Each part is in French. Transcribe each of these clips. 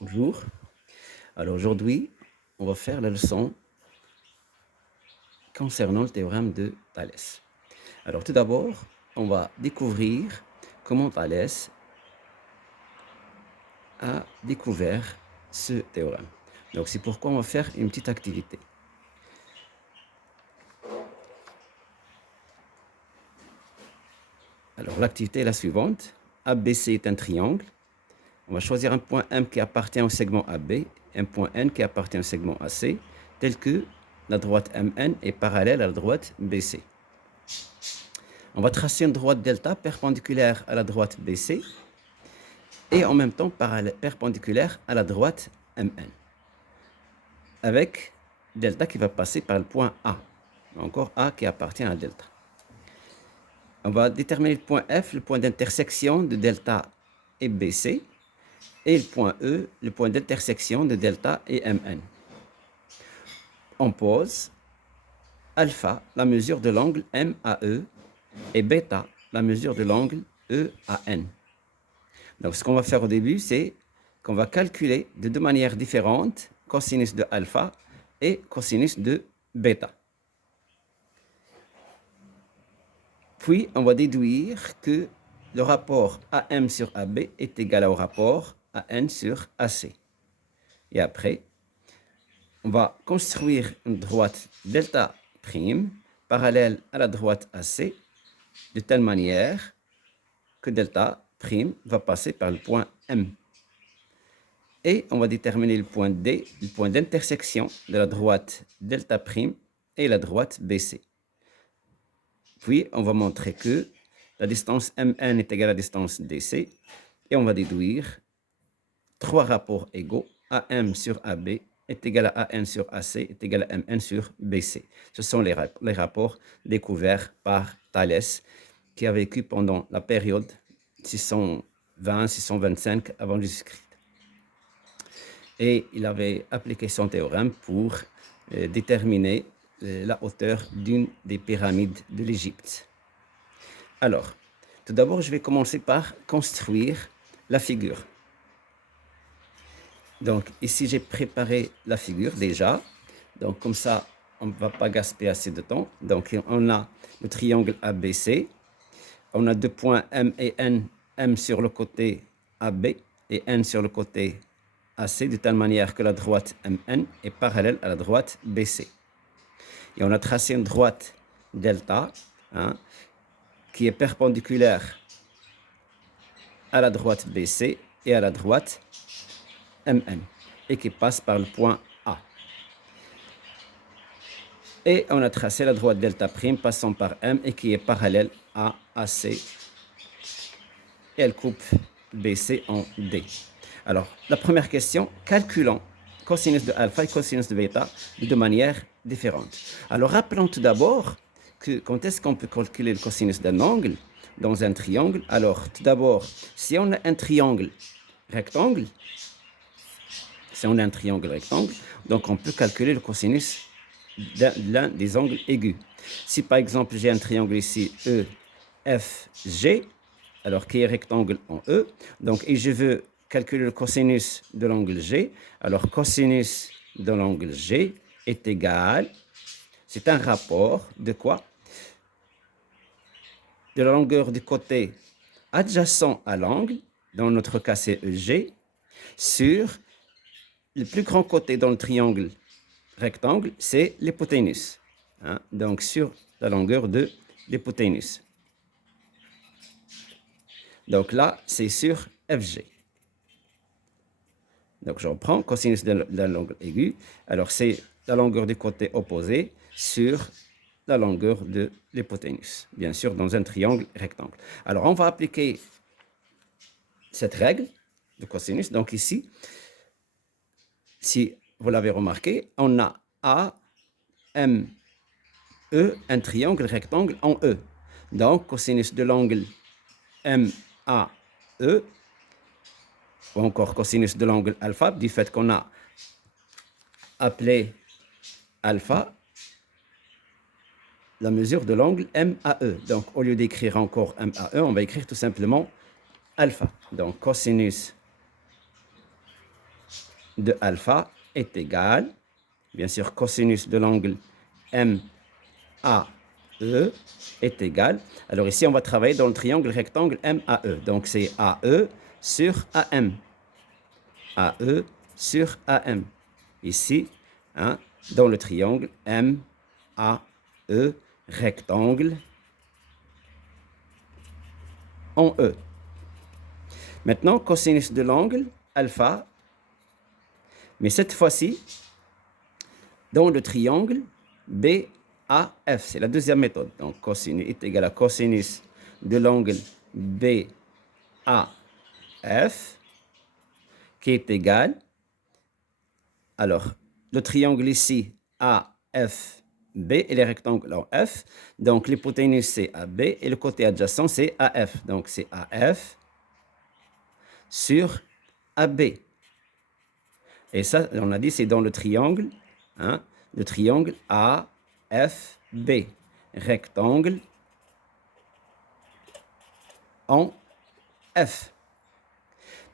Bonjour. Alors aujourd'hui, on va faire la leçon concernant le théorème de Thalès. Alors tout d'abord, on va découvrir comment Thalès a découvert ce théorème. Donc c'est pourquoi on va faire une petite activité. Alors l'activité est la suivante. ABC est un triangle. On va choisir un point M qui appartient au segment AB, un point N qui appartient au segment AC, tel que la droite MN est parallèle à la droite BC. On va tracer une droite delta perpendiculaire à la droite BC et en même temps perpendiculaire à la droite MN, avec delta qui va passer par le point A, encore A qui appartient à delta. On va déterminer le point F, le point d'intersection de delta et BC, et le point E, le point d'intersection de delta et MN. On pose alpha, la mesure de l'angle MAE, et bêta, la mesure de l'angle EAN. Donc, ce qu'on va faire au début, c'est qu'on va calculer de deux manières différentes cosinus de alpha et cosinus de bêta. Puis, on va déduire que le rapport AM sur AB est égal au rapport AN sur AC. Et après, on va construire une droite delta prime parallèle à la droite AC de telle manière que delta prime va passer par le point M. Et on va déterminer le point D, le point d'intersection de la droite delta prime et la droite BC. Puis, on va montrer que la distance MN est égale à la distance DC et on va déduire trois rapports égaux. AM sur AB est égal à AN sur AC est égal à MN sur BC. Ce sont les rapports découverts par Thalès, qui a vécu pendant la période 620-625 avant Jésus-Christ. Et il avait appliqué son théorème pour déterminer la hauteur d'une des pyramides de l'Égypte. Alors, tout d'abord, je vais commencer par construire la figure. Donc, ici, j'ai préparé la figure déjà. Donc, comme ça, on ne va pas gaspiller assez de temps. Donc, on a le triangle ABC. On a deux points M et N, M sur le côté AB et N sur le côté AC, de telle manière que la droite MN est parallèle à la droite BC. Et on a tracé une droite delta qui est perpendiculaire à la droite BC et à la droite MN et qui passe par le point A. Et on a tracé la droite delta prime passant par M et qui est parallèle à AC. Et elle coupe BC en D. Alors, la première question, calculons cosinus de alpha et cosinus de bêta de manière différente. Alors, rappelons tout d'abord que quand est-ce qu'on peut calculer le cosinus d'un angle dans un triangle? Alors, tout d'abord, si on a un triangle rectangle, donc on peut calculer le cosinus de l'un des angles aigus. Si par exemple j'ai un triangle ici EFG, alors qui est rectangle en E, donc et je veux calculer le cosinus de l'angle G, alors cosinus de l'angle G est égal, c'est un rapport de quoi? De la longueur du côté adjacent à l'angle, dans notre cas c'est EG, sur le plus grand côté dans le triangle rectangle, c'est l'hypoténuse. Donc sur la longueur de l'hypoténuse. Donc là, c'est sur FG. Donc je reprends cosinus d'un angle aigu. Alors c'est la longueur du côté opposé sur la longueur de l'hypoténuse, bien sûr dans un triangle rectangle. Alors on va appliquer cette règle de cosinus. Donc ici, si vous l'avez remarqué, on a A, M, E, un triangle rectangle en E. Donc cosinus de l'angle MAE, ou encore cosinus de l'angle alpha, du fait qu'on a appelé alpha la mesure de l'angle MAE. Donc, au lieu d'écrire encore MAE, on va écrire tout simplement alpha. Donc, cosinus de alpha est égal, bien sûr, cosinus de l'angle MAE est égal. Alors ici, on va travailler dans le triangle rectangle MAE. Donc c'est AE sur AM. AE sur AM. Ici, hein, dans le triangle MAE rectangle en E. Maintenant, cosinus de l'angle alpha, mais cette fois-ci, dans le triangle BAF. C'est la deuxième méthode. Donc, cosinus est égal à cosinus de l'angle BAF, qui est égal. Alors, le triangle ici, AFB, et les rectangles en F. Donc, l'hypoténuse, c'est AB, et le côté adjacent, c'est AF. Donc, c'est AF sur AB. Et ça, on a dit, c'est dans le triangle, hein, le triangle AFB, rectangle en F.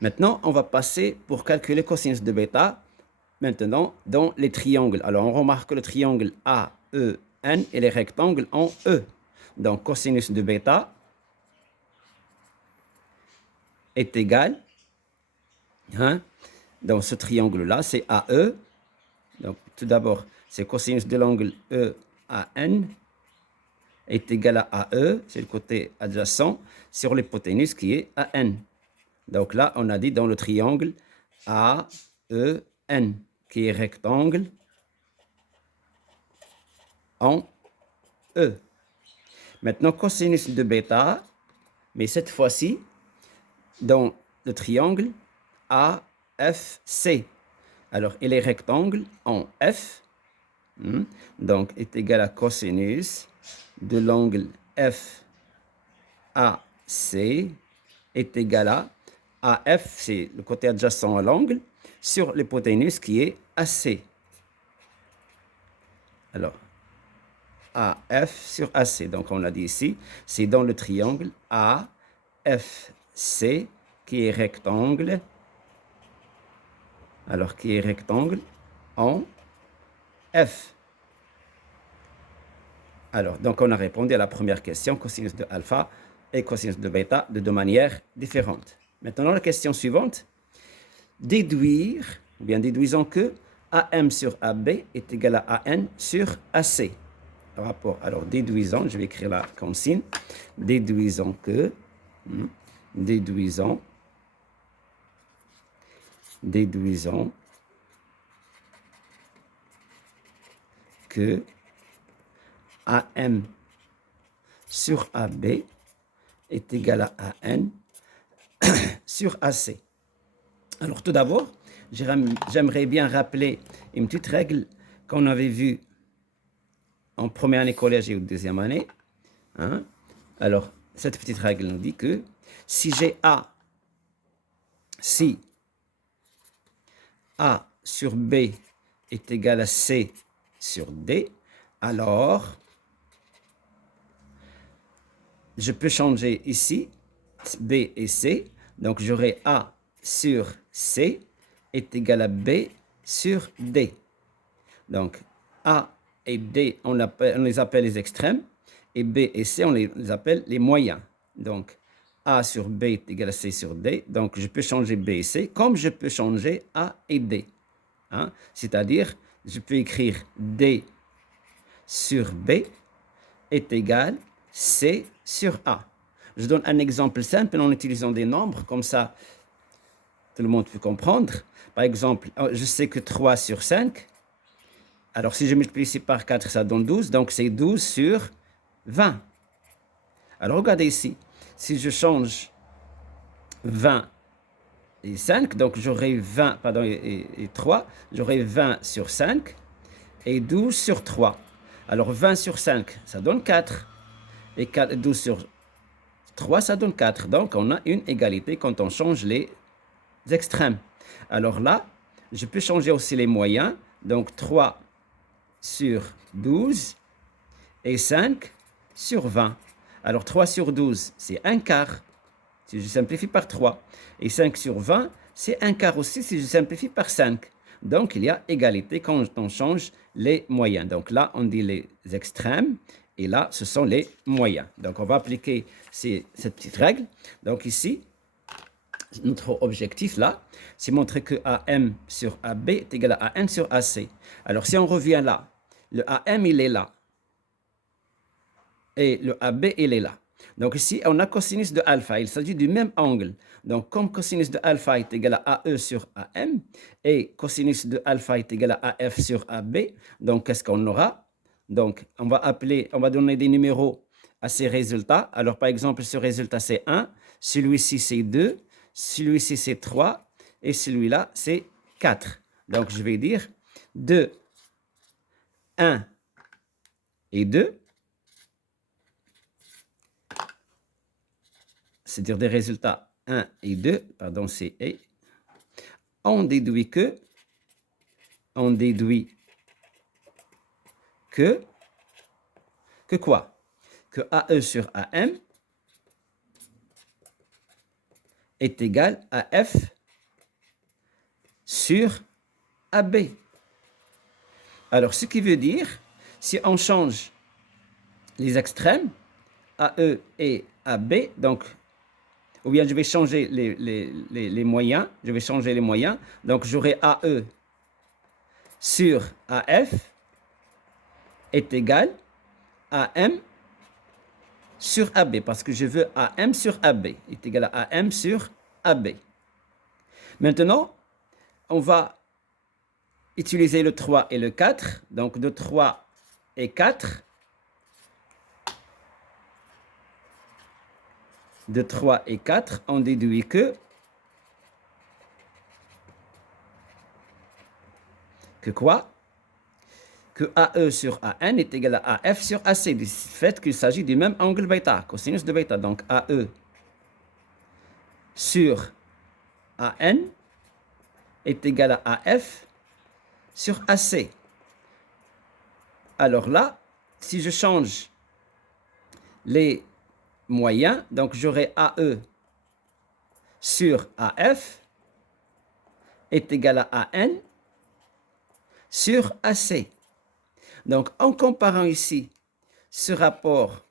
Maintenant, on va passer pour calculer cosinus de bêta, maintenant dans les triangles. Alors, on remarque le triangle AEN et les rectangles en E. Donc, cosinus de bêta est égal, hein, dans ce triangle-là, c'est AE. Donc, tout d'abord, c'est cosinus de l'angle EAN est égal à AE, c'est le côté adjacent, sur l'hypoténuse qui est AN. Donc là, on a dit dans le triangle AEN, qui est rectangle en E. Maintenant, cosinus de bêta, mais cette fois-ci, dans le triangle AFC. Alors, il est rectangle en F, donc est égal à cosinus de l'angle FAC est égal à AF, c'est le côté adjacent à l'angle, sur l'hypoténuse qui est AC. Alors, AF sur AC, donc on l'a dit ici, c'est dans le triangle AFC qui est rectangle, alors qui est rectangle en F. Alors, donc on a répondu à la première question, cosinus de alpha et cosinus de bêta, de deux manières différentes. Maintenant, la question suivante, déduire, ou bien déduisons que AM sur AB est égal à AN sur AC. Rapport, alors déduisons, je vais écrire la consigne, déduisons que AM sur AB est égal à AN sur AC. Alors tout d'abord, j'aimerais bien rappeler une petite règle qu'on avait vue en première année collège et en deuxième année. Hein? Alors, cette petite règle nous dit que si A sur B est égal à C sur D, alors je peux changer ici B et C. Donc, j'aurai A sur C est égal à B sur D. Donc, A et D, on les appelle les extrêmes. Et B et C, on les appelle les moyens. Donc, A sur B est égal à C sur D. Donc, je peux changer B et C comme je peux changer A et D. Hein? C'est-à-dire, je peux écrire D sur B est égal C sur A. Je donne un exemple simple en utilisant des nombres, comme ça, tout le monde peut comprendre. Par exemple, je sais que 3 sur 5, alors si je multiplie ici par 4, ça donne 12, donc c'est 12 sur 20. Alors regardez ici, si je change 20 et 5, donc j'aurai 20, pardon, et 3, j'aurai 20 sur 5 et 12 sur 3. Alors 20 sur 5, ça donne 4. Et 12 sur 3, ça donne 4. Donc, on a une égalité quand on change les extrêmes. Alors là, je peux changer aussi les moyens. Donc, 3 sur 12 et 5 sur 20. Alors, 3 sur 12, c'est un quart. Si je simplifie par 3. Et 5 sur 20, C'est 1 quart aussi si je simplifie par 5. Donc, il y a égalité quand on change les moyens. Donc là, on dit les extrêmes et là, ce sont les moyens. Donc, on va appliquer cette petite règle. Donc ici, notre objectif là, c'est montrer que AM sur AB est égal à AN sur AC. Alors, si on revient là, le AM, il est là. Et le AB, il est là. Donc ici, on a cosinus de alpha. Il s'agit du même angle. Donc, comme cosinus de alpha est égal à AE sur AM et cosinus de alpha est égal à AF sur AB, donc qu'est-ce qu'on aura? Donc, on va donner des numéros à ces résultats. Alors, par exemple, ce résultat, c'est 1. Celui-ci, c'est 2. Celui-ci, c'est 3. Et celui-là, c'est 4. Donc, je vais dire 2, 1 et 2. C'est-à-dire des résultats 1 et 2, pardon, c'est et. On déduit que quoi? Que AE sur AM est égal à F sur AB. Alors, ce qui veut dire, si on change les extrêmes, AE et AB, donc, ou bien je vais changer les moyens, donc j'aurai AE sur AF est égal à AM sur AB, parce que je veux AM sur AB, est égal à AM sur AB. Maintenant, on va utiliser le 3 et le 4, donc de 3 et 4, de 3 et 4, on déduit que quoi? Que AE sur AN est égal à AF sur AC, du fait qu'il s'agit du même angle bêta, cosinus de bêta. Donc AE sur AN est égal à AF sur AC. Alors là, si je change les moyens, donc j'aurai AE sur AF est égal à AN sur AC. Donc, en comparant ici ce rapport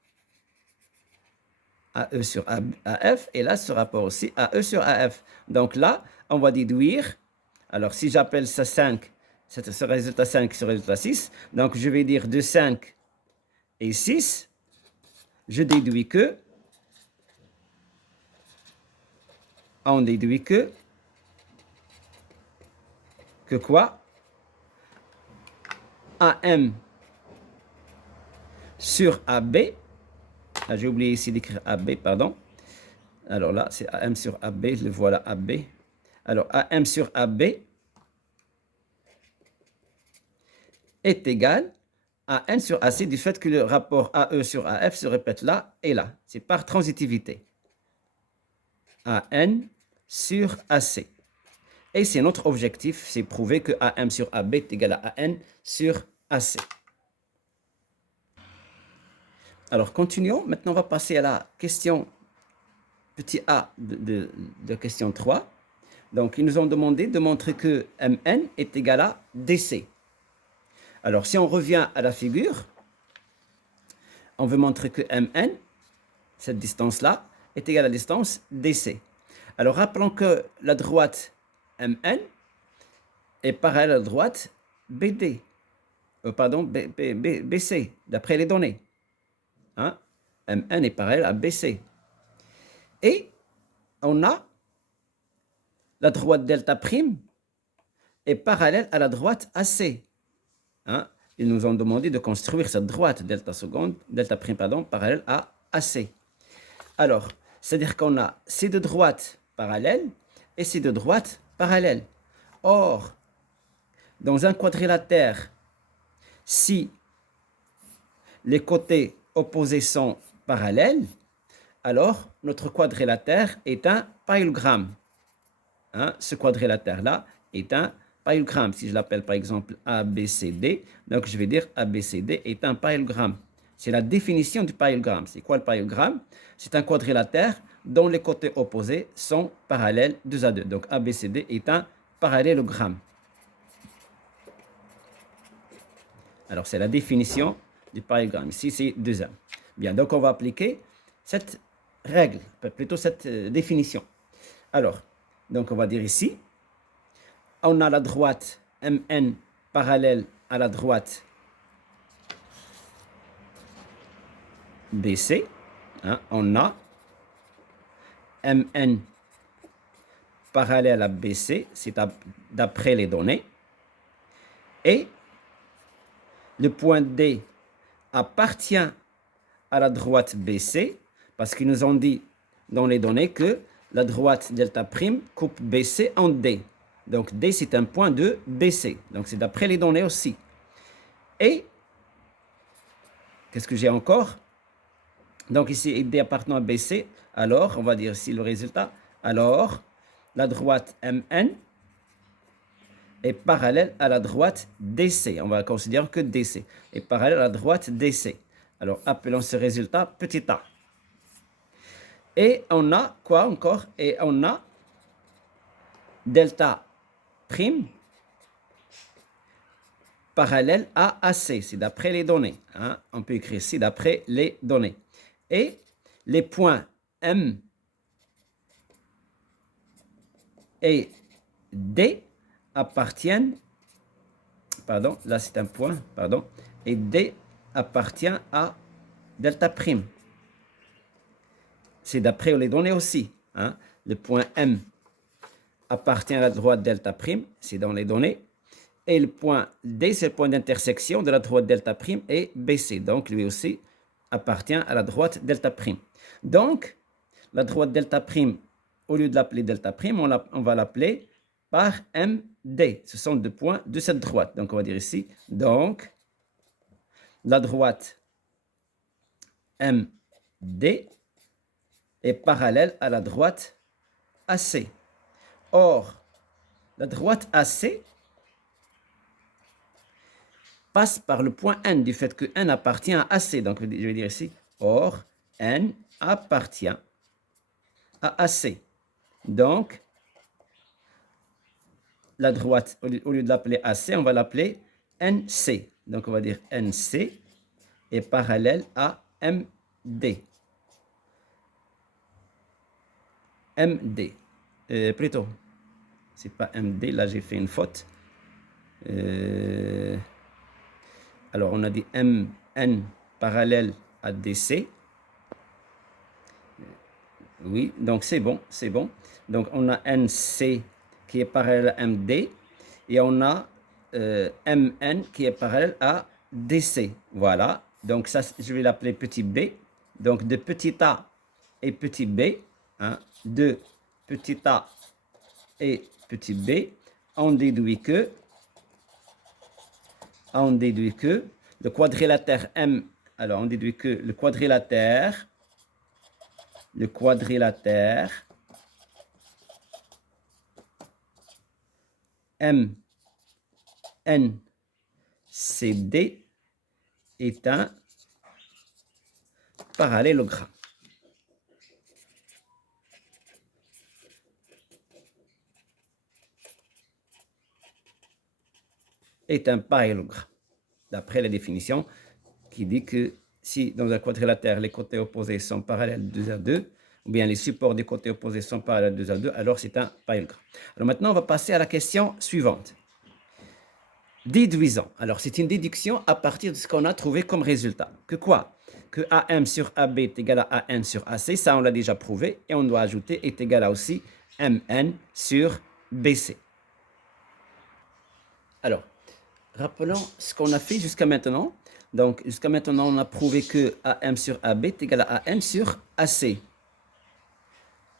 AE sur AF et là, ce rapport aussi AE sur AF. Donc là, on va déduire, alors si j'appelle ça 5, ce résultat 5, ce résultat 6, donc je vais dire de 5 et 6, je déduis que, on déduit que quoi? AM sur AB, ah, j'ai oublié ici d'écrire AB, pardon. Alors là, c'est AM sur AB, le voilà AB. Alors AM sur AB est égal à N sur AC du fait que le rapport AE sur AF se répète là et là. C'est par transitivité. AN sur AC. Et c'est notre objectif, c'est prouver que AM sur AB est égal à AN sur AC. Alors, continuons. Maintenant, on va passer à la question petit a de question 3. Donc, ils nous ont demandé de montrer que MN est égal à DC. Alors, si on revient à la figure, on veut montrer que MN, cette distance-là, est égale à la distance DC. Alors, rappelons que la droite MN est parallèle à la droite BD. BC, d'après les données. Hein? MN est parallèle à BC. Et on a la droite delta prime est parallèle à la droite AC. Hein? Ils nous ont demandé de construire cette droite delta prime, parallèle à AC. Alors, c'est-à-dire qu'on a ces deux droites parallèles et ces deux droites parallèles. Or, dans un quadrilatère, si les côtés opposés sont parallèles, alors notre quadrilatère est un parallélogramme. Hein? Ce quadrilatère-là est un parallélogramme. Si je l'appelle par exemple ABCD, donc je vais dire ABCD est un parallélogramme. C'est la définition du parallélogramme. C'est quoi le parallélogramme? C'est un quadrilatère dont les côtés opposés sont parallèles 2 à 2. Donc ABCD est un parallélogramme. Alors c'est la définition du parallélogramme. Ici c'est 2M. Bien, donc on va appliquer cette règle, plutôt cette définition. Alors, donc on va dire ici, on a la droite MN parallèle à la droite BC. Hein, on a MN parallèle à BC, c'est d'après les données. Et le point D appartient à la droite BC, parce qu'ils nous ont dit dans les données que la droite delta prime coupe BC en D. Donc D, c'est un point de BC. Donc c'est d'après les données aussi. Et, qu'est-ce que j'ai encore? Donc ici, D appartenant à BC. Alors, on va dire ici le résultat. Alors, la droite MN est parallèle à la droite DC. On va considérer que DC est parallèle à la droite DC. Alors, appelons ce résultat petit a. Et on a quoi encore? Et on a delta prime parallèle à AC. C'est d'après les données. Hein? On peut écrire ici d'après les données. Et les points M et D appartiennent, pardon, là c'est un point, pardon, et D appartient à delta prime. C'est d'après les données aussi. Hein? Le point M appartient à la droite delta prime, c'est dans les données. Et le point D, c'est le point d'intersection de la droite delta prime et BC. Donc, lui aussi appartient à la droite delta prime. Donc, la droite delta prime, au lieu de l'appeler delta prime, on va l'appeler par MD. Ce sont 2 points de cette droite. Donc, on va dire ici, donc, la droite MD est parallèle à la droite AC. Or, la droite AC passe par le point N, du fait que N appartient à AC. Donc, je vais dire ici, or, N appartient à AC. Donc, la droite, au lieu de l'appeler AC, on va l'appeler NC. Donc, on va dire NC est parallèle à MD. MD. Plutôt, c'est pas MD, là j'ai fait une faute. Alors, on a dit MN parallèle à DC. Oui, donc c'est bon, c'est bon. Donc, on a NC qui est parallèle à MD et on a MN qui est parallèle à DC. Voilà, donc ça, je vais l'appeler petit b. Donc, de petit a et petit b, hein, de petit a et petit b, on déduit que le quadrilatère M, alors on déduit que le quadrilatère M, N, C, D est un parallélogramme. Est un parallélogramme, d'après la définition qui dit que si dans un quadrilatère les côtés opposés sont parallèles 2 à 2, ou bien les supports des côtés opposés sont parallèles 2 à 2, alors c'est un parallélogramme. Alors maintenant, on va passer à la question suivante. Déduisons. Alors c'est une déduction à partir de ce qu'on a trouvé comme résultat. Que quoi? Que AM sur AB est égal à AN sur AC, ça on l'a déjà prouvé, et on doit ajouter est égal à aussi MN sur BC. Alors, rappelons ce qu'on a fait jusqu'à maintenant. Donc, jusqu'à maintenant, on a prouvé que AM sur AB est égal à AN sur AC.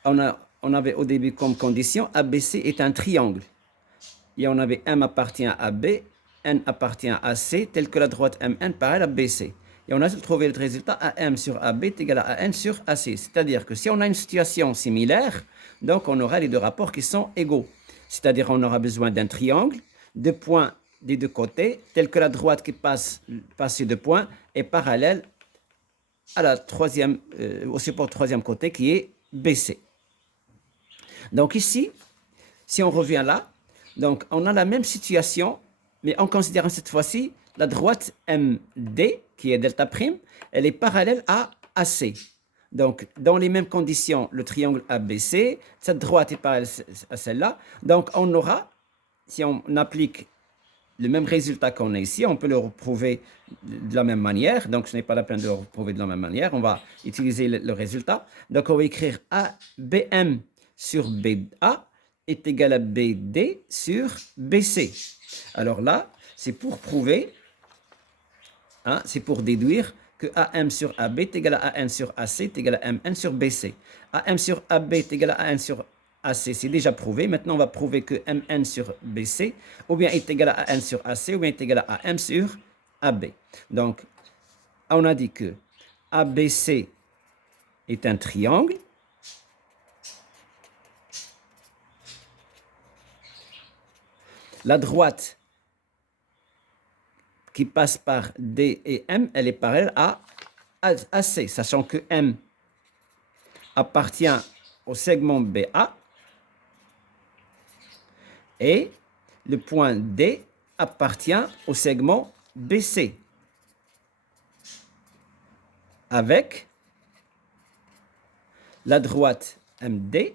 On avait au début comme condition ABC est un triangle. Et on avait M appartient à AB, N appartient à AC, tel que la droite MN parallèle à BC. Et on a trouvé le résultat AM sur AB est égal à AN sur AC. C'est-à-dire que si on a une situation similaire, donc on aura les deux rapports qui sont égaux. C'est-à-dire qu'on aura besoin d'un triangle, de points des deux côtés, tel que la droite qui passe ces 2 points est parallèle à la au support troisième côté qui est BC. Donc ici, si on revient là, donc on a la même situation, mais en considérant cette fois-ci la droite MD, qui est delta prime, elle est parallèle à AC. Donc, dans les mêmes conditions, le triangle ABC, cette droite est parallèle à celle-là. Donc, on aura, si on applique le même résultat qu'on a ici, on peut le retrouver de la même manière. Donc, ce n'est pas la peine de le retrouver de la même manière. On va utiliser le résultat. Donc, on va écrire ABM sur BA est égal à BD sur BC. Alors là, c'est pour prouver, c'est pour déduire que AM sur AB est égal à AN sur AC est égal à MN sur BC. AM sur AB est égal à AN sur AC, c'est déjà prouvé. Maintenant, on va prouver que MN sur BC ou bien est égal à AN sur AC ou bien est égal à AM sur AB. Donc, on a dit que ABC est un triangle. La droite qui passe par D et M, elle est parallèle à AC, sachant que M appartient au segment BA et le point D appartient au segment BC avec la droite MD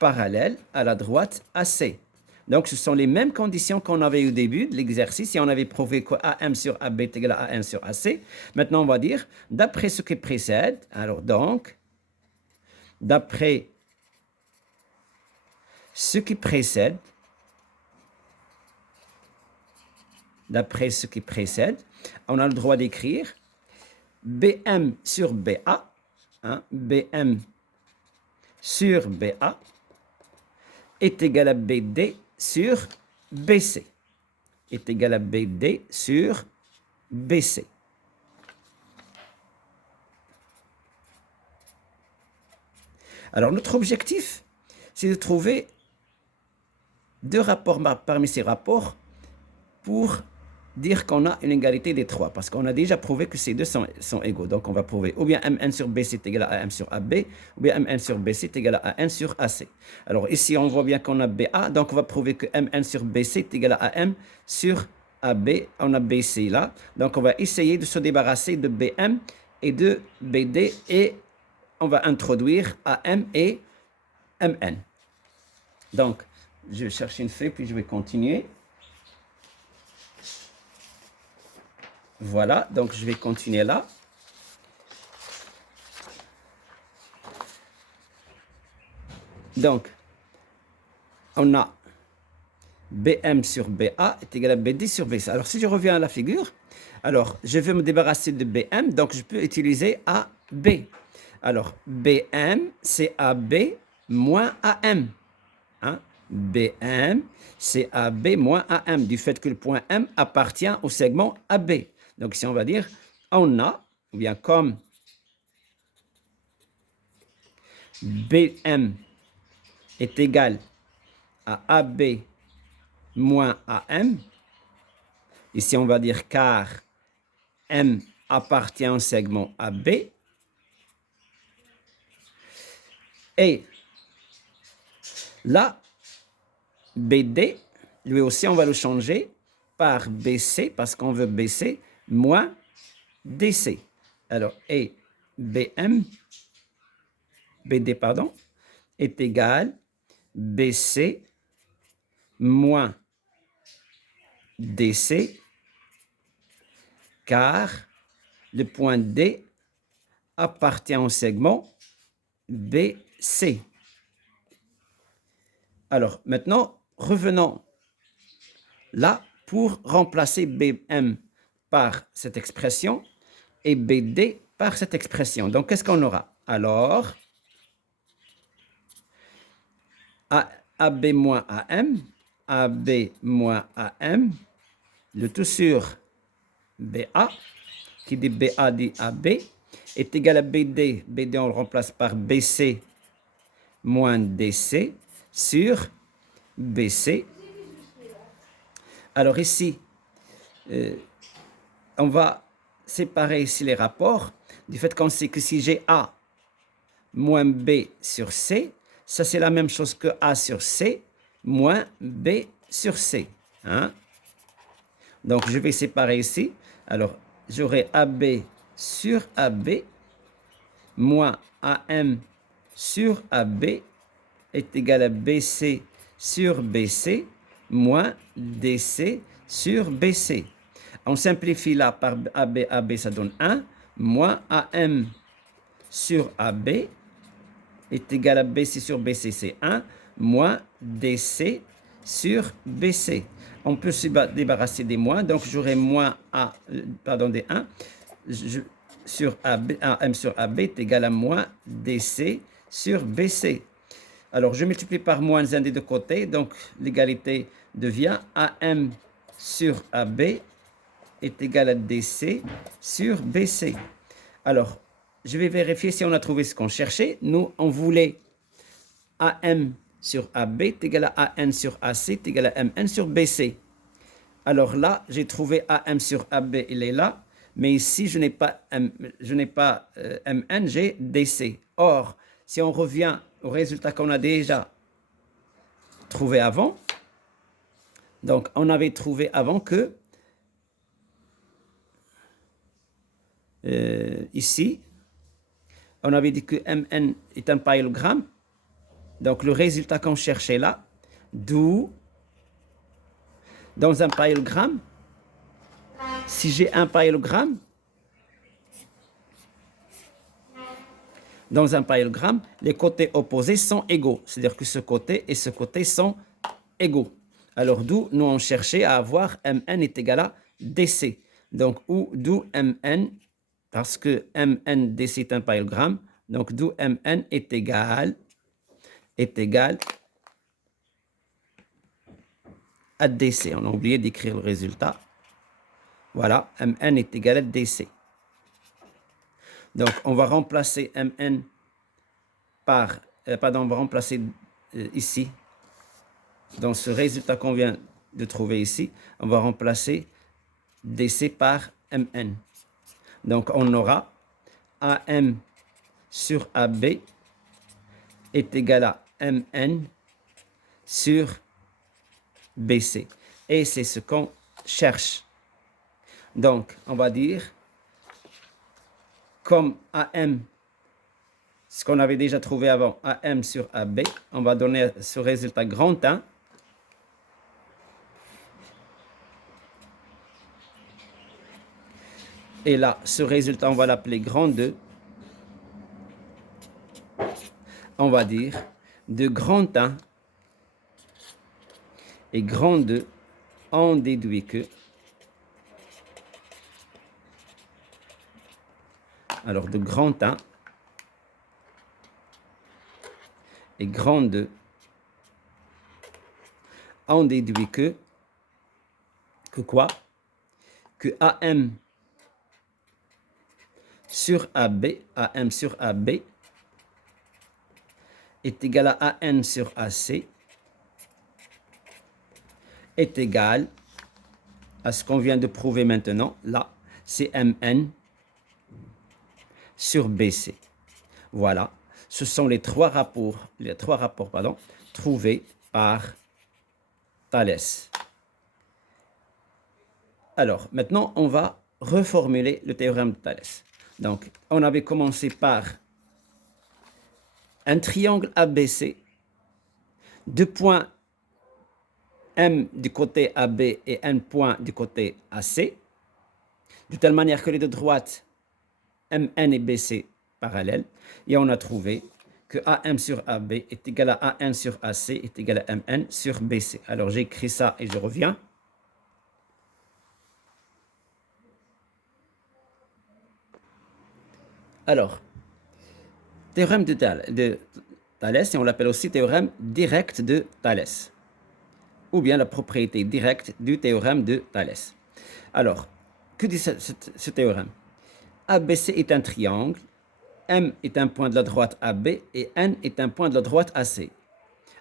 parallèle à la droite AC. Donc, ce sont les mêmes conditions qu'on avait au début de l'exercice. Si on avait prouvé que AM sur AB est égal à AN sur AC. Maintenant, on va dire, d'après ce qui précède, alors donc, d'après ce qui précède, on a le droit d'écrire BM sur BA, BM sur BA est égal à BD sur BC, est égal à BD sur BC. Alors, notre objectif, c'est de trouver deux rapports parmi ces rapports pour dire qu'on a une égalité des trois, parce qu'on a déjà prouvé que ces deux sont égaux. Donc, on va prouver ou bien MN sur BC est égal à AM sur AB, ou bien MN sur BC est égal à AN sur AC. Alors, ici, on voit bien qu'on a BA, donc on va prouver que MN sur BC est égal à AM sur AB. On a BC là. Donc, on va essayer de se débarrasser de BM et de BD et on va introduire AM et MN. Donc, je vais chercher une feuille, puis je vais continuer. Voilà, donc je vais continuer là. Donc, on a BM sur BA est égal à BD sur BC. Alors, si je reviens à la figure, alors, je vais me débarrasser de BM, donc je peux utiliser AB. Alors, BM, c'est AB moins AM. BM, c'est AB moins AM, du fait que le point M appartient au segment AB. Donc, ici, on va dire, on a, ou bien comme BM est égal à AB moins AM. Ici, on va dire car M appartient au segment AB. Et là, BD, lui aussi, on va le changer par BC, parce qu'on veut BC, moins DC. Alors, et BM, BD, pardon, est égal BC moins DC, car le point D appartient au segment BC. Alors, maintenant, revenons là pour remplacer BM par cette expression et BD par cette expression. Donc, qu'est-ce qu'on aura? Alors, AB moins AM, AB moins AM, le tout sur BA, qui dit BA dit AB, est égal à BD. BD, on le remplace par BC moins DC sur BC. Alors ici, on va séparer ici les rapports du fait qu'on sait que si j'ai A, moins B sur C. Ça, c'est la même chose que A sur C moins B sur C. Hein? Donc, je vais séparer ici. Alors, j'aurai AB sur AB moins AM sur AB est égal à BC sur BC moins DC sur BC. On simplifie là par AB, AB ça donne 1, moins AM sur AB est égal à BC sur BC, c'est 1, moins DC sur BC. On peut se débarrasser des moins, donc j'aurai moins A, pardon, des 1 sur AB, AM sur AB est égal à moins DC sur BC. Alors, je multiplie par moins 1 des deux côtés, donc l'égalité devient AM sur AB est égal à DC sur BC. Alors, je vais vérifier si on a trouvé ce qu'on cherchait. Nous, on voulait AM sur AB est égal à AN sur AC est égal à MN sur BC. Alors là, j'ai trouvé AM sur AB, il est là. Mais ici, je n'ai pas MN, j'ai DC. Or, si on revient au résultat qu'on a déjà trouvé avant, donc on avait trouvé avant que ici, on avait dit que MN est un parallélogramme. Donc le résultat qu'on cherchait là, d'où dans un parallélogramme, si j'ai un parallélogramme, dans un parallélogramme, les côtés opposés sont égaux. C'est-à-dire que ce côté et ce côté sont égaux. Alors, d'où nous on cherchait à avoir MN est égal à DC. Donc, d'où MN, parce que MN DC est un parallélogramme, donc d'où MN est égal à DC. On a oublié d'écrire le résultat. Voilà, MN est égal à DC. Donc, on va remplacer MN par, on va remplacer ici, dans ce résultat qu'on vient de trouver ici, on va remplacer DC par MN. Donc, on aura AM sur AB est égal à MN sur BC. Et c'est ce qu'on cherche. Donc, on va dire, comme AM, ce qu'on avait déjà trouvé avant, AM sur AB, on va donner ce résultat grand 1. Et là, ce résultat, on va l'appeler grand 2. On va dire, de grand 1 et grand 2, on déduit que, alors de grand 1 et grand 2, on déduit que quoi? Que AM sur AB, AM sur AB est égal à AN sur AC est égal à ce qu'on vient de prouver maintenant. Là, c'est MN sur BC. Voilà, ce sont les trois rapports trouvés par Thalès. Alors, maintenant, on va reformuler le théorème de Thalès. Donc, on avait commencé par un triangle ABC, deux points M du côté AB et un point du côté AC, de telle manière que les deux droites MN et BC parallèles, et on a trouvé que AM sur AB est égal à AN sur AC est égal à MN sur BC. Alors j'écris ça et je reviens. Alors, théorème de Thalès, et on l'appelle aussi théorème direct de Thalès, ou bien la propriété directe du théorème de Thalès. Alors, que dit ce théorème? ABC est un triangle, M est un point de la droite AB et N est un point de la droite AC.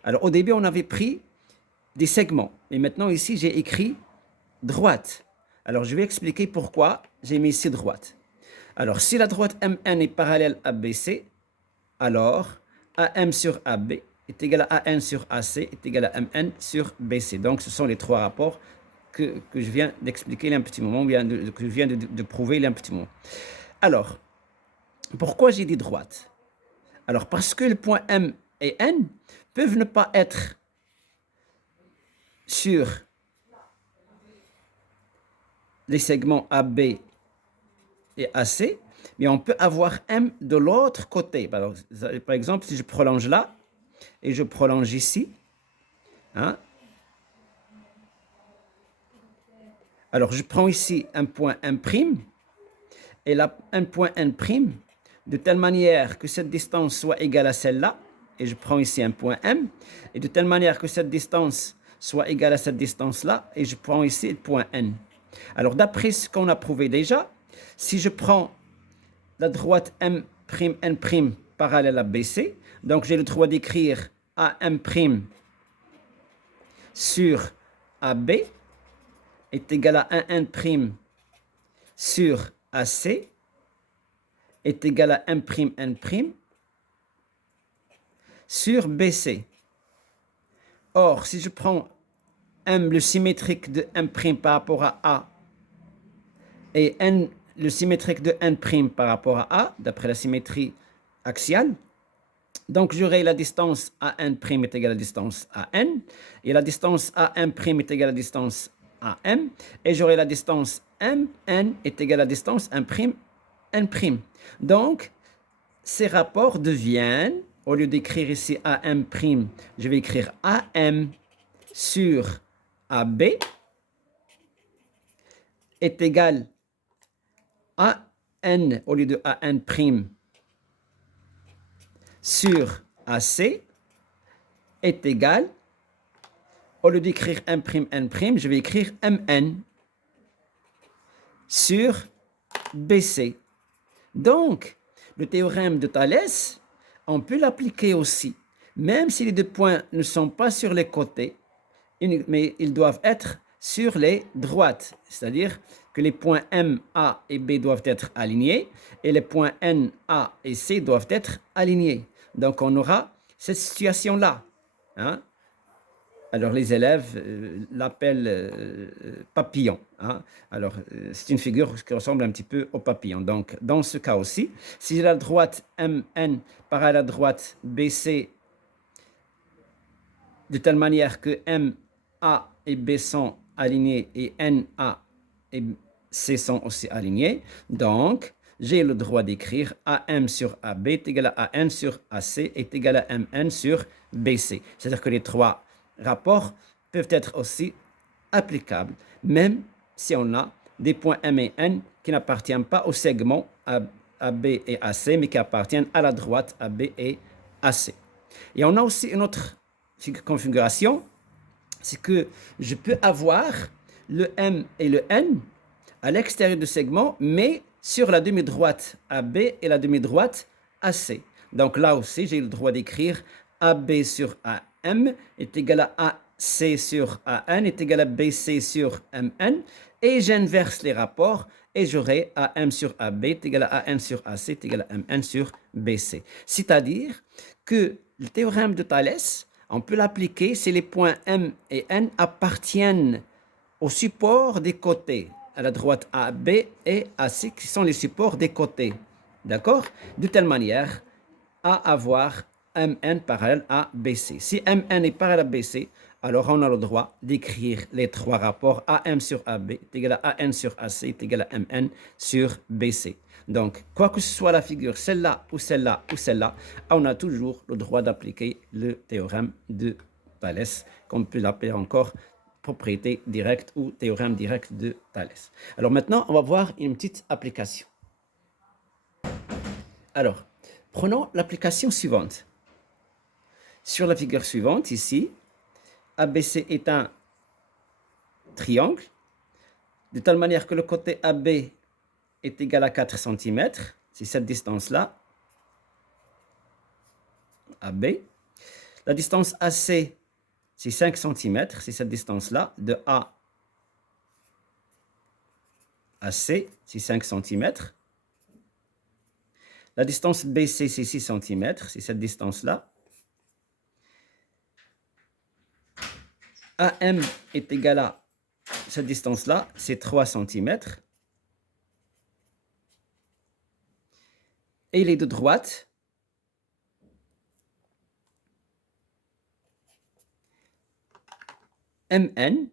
Alors, au début, on avait pris des segments, mais maintenant, ici, j'ai écrit droite. Alors, je vais expliquer pourquoi j'ai mis ici droite. Alors, si la droite MN est parallèle à BC, alors AM sur AB est égal à AN sur AC est égal à MN sur BC. Donc, ce sont les trois rapports que je viens d'expliquer il y a un petit moment, que je viens de prouver il y a un petit moment. Alors, pourquoi j'ai dit droite? Alors, parce que les points M et N peuvent ne pas être sur les segments AB et AC, mais on peut avoir M de l'autre côté. Alors, par exemple, si je prolonge là et je prolonge ici, hein, alors je prends ici un point M', et là, un point N', de telle manière que cette distance soit égale à celle-là, et je prends ici un point M, et de telle manière que cette distance soit égale à cette distance-là, et je prends ici le point N. Alors, d'après ce qu'on a prouvé déjà, si je prends la droite M', N' parallèle à BC, donc j'ai le droit d'écrire AM' sur AB est égal à 1 N' sur AC est égal à M' N' sur BC. Or, si je prends M, le symétrique de M' par rapport à A, et N, le symétrique de N' par rapport à A, d'après la symétrie axiale, donc j'aurai la distance AN' est égale à la distance AN, et la distance AM' est égale à la distance AM, et j'aurai la distance MN est égale à la distance N'. Donc, ces rapports deviennent, au lieu d'écrire ici AM', je vais écrire AM sur AB est égal à AN, au lieu de AN' sur AC est égal, au lieu d'écrire M', N', je vais écrire MN sur BC. Donc, le théorème de Thalès, on peut l'appliquer aussi, même si les deux points ne sont pas sur les côtés, mais ils doivent être sur les droites, c'est-à-dire que les points M, A et B doivent être alignés et les points N, A et C doivent être alignés. Donc, on aura cette situation-là. Hein? Alors, les élèves l'appellent papillon. Hein? Alors, c'est une figure qui ressemble un petit peu au papillon. Donc, dans ce cas aussi, si la droite MN parallèle à la droite BC de telle manière que M, A et B sont alignés et N, A et C sont aussi alignés, donc, j'ai le droit d'écrire AM sur AB est égal à AN sur AC est égal à MN sur BC. C'est-à-dire que les trois rapports peuvent être aussi applicables, même si on a des points M et N qui n'appartiennent pas au segment AB et AC, mais qui appartiennent à la droite AB et AC. Et on a aussi une autre configuration, c'est que je peux avoir le M et le N à l'extérieur du segment, mais sur la demi-droite AB et la demi-droite AC. Donc là aussi, j'ai le droit d'écrire AB sur AM est égal à AC sur AN est égal à BC sur MN, et j'inverse les rapports et j'aurai AM sur AB est égal à AN sur AC est égal à MN sur BC. C'est-à-dire que le théorème de Thalès, on peut l'appliquer si les points M et N appartiennent au support des côtés, à la droite AB et AC qui sont les supports des côtés. D'accord? De telle manière à avoir MN parallèle à BC. Si MN est parallèle à BC, alors on a le droit d'écrire les trois rapports AM sur AB est égal à AN sur AC est égal à MN sur BC. Donc, quoi que ce soit la figure, celle-là ou celle-là ou celle-là, on a toujours le droit d'appliquer le théorème de Thalès, qu'on peut l'appeler encore propriété directe ou théorème direct de Thalès. Alors maintenant, on va voir une petite application. Alors, prenons l'application suivante. Sur la figure suivante, ici, ABC est un triangle, de telle manière que le côté AB est égal à 4 cm, c'est cette distance-là, AB. La distance AC, c'est 5 cm, c'est cette distance-là, de A à C, c'est 5 cm. La distance BC, c'est 6 cm, c'est cette distance-là. AM est égal à cette distance-là, c'est 3 cm. Et les deux droites, MN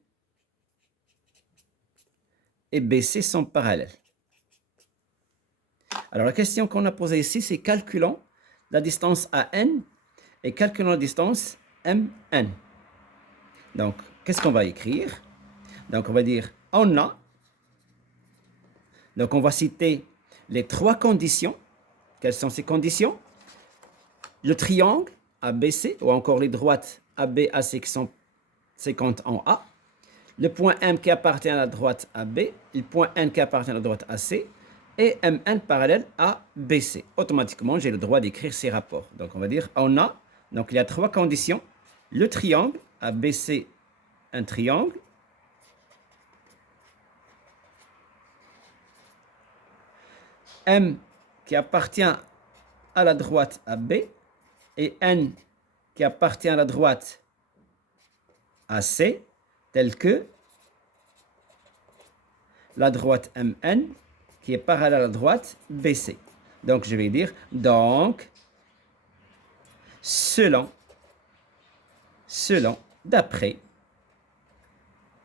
et BC sont parallèles. Alors la question qu'on a posée ici, c'est calculons la distance AN et calculons la distance MN. Donc, qu'est-ce qu'on va écrire? Donc, on va dire on a. Donc, on va citer les trois conditions. Quelles sont ces conditions? Le triangle ABC, ou encore les droites AB, AC qui sont 50 en A. Le point M qui appartient à la droite AB, le point N qui appartient à la droite AC, et MN parallèle à BC. Automatiquement, j'ai le droit d'écrire ces rapports. Donc, on va dire on a. Donc, il y a trois conditions. Le triangle ABC, un triangle. M qui appartient à la droite AB et N qui appartient à la droite AC, tel que la droite MN qui est parallèle à la droite BC. Donc, je vais dire, donc, selon, d'après,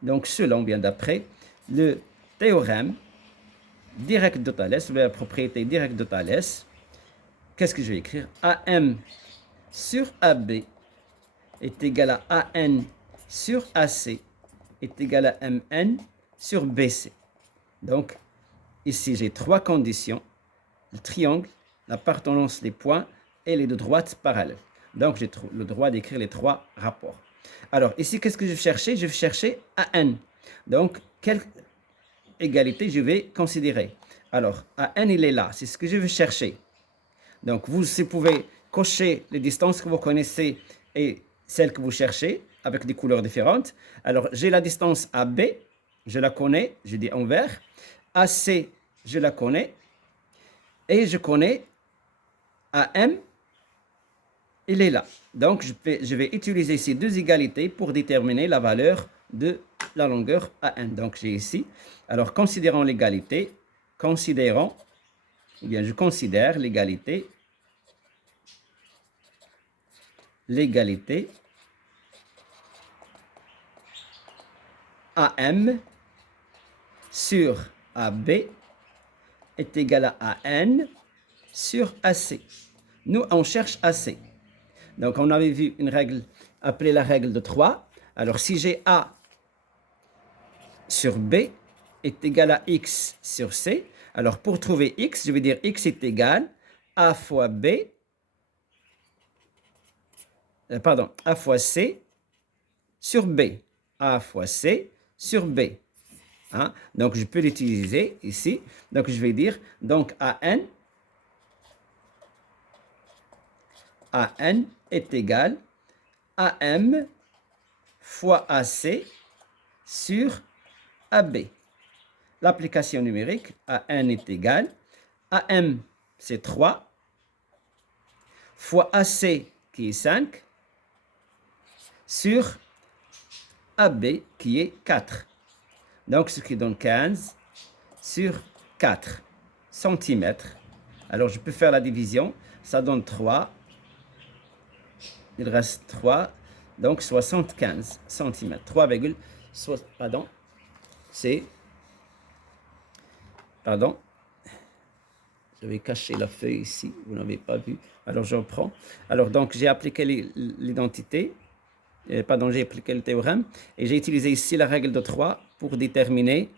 bien d'après, le théorème direct de Thalès, ou la propriété directe de Thalès, qu'est-ce que je vais écrire? AM sur AB est égal à AN sur AC est égal à MN sur BC. Donc, ici, j'ai trois conditions. Le triangle, l'appartenance des points et les deux droites parallèles. Donc, j'ai le droit d'écrire les trois rapports. Alors, ici, qu'est-ce que je vais chercher? Je vais chercher AN. Donc, quelle égalité je vais considérer? Alors, AN, il est là. C'est ce que je vais chercher. Donc, vous pouvez cocher les distances que vous connaissez et celles que vous cherchez avec des couleurs différentes. Alors, j'ai la distance AB, je la connais, je dis en vert. AC, je la connais. Et je connais AM, il est là. Donc, je vais utiliser ces deux égalités pour déterminer la valeur de la longueur AN. Donc, j'ai ici. Alors, considérons l'égalité. Je considère l'égalité. L'égalité AM sur AB est égal à AN sur AC. Nous, on cherche AC. Donc, on avait vu une règle appelée la règle de 3. Alors, si j'ai A sur B est égal à X sur C, alors pour trouver X, je vais dire X est égal à fois B, A fois C sur B. A fois C sur B. Hein? Donc, je peux l'utiliser ici. Donc, je vais dire, donc, AN est égal à AM fois AC sur AB. L'application numérique, AN est égal, AM, c'est 3, fois AC, qui est 5, sur AB, qui est 4. Donc, ce qui donne 15 sur 4 cm. Alors, je peux faire la division. Ça donne 3. Il reste 3. Donc, 75 cm. 3, pardon. C'est... Pardon. J'avais caché la feuille ici. Vous n'avez pas vu. Alors, je reprends. Alors, donc, j'ai appliqué l'identité. J'ai appliqué le théorème. Et j'ai utilisé ici la règle de 3 pour déterminer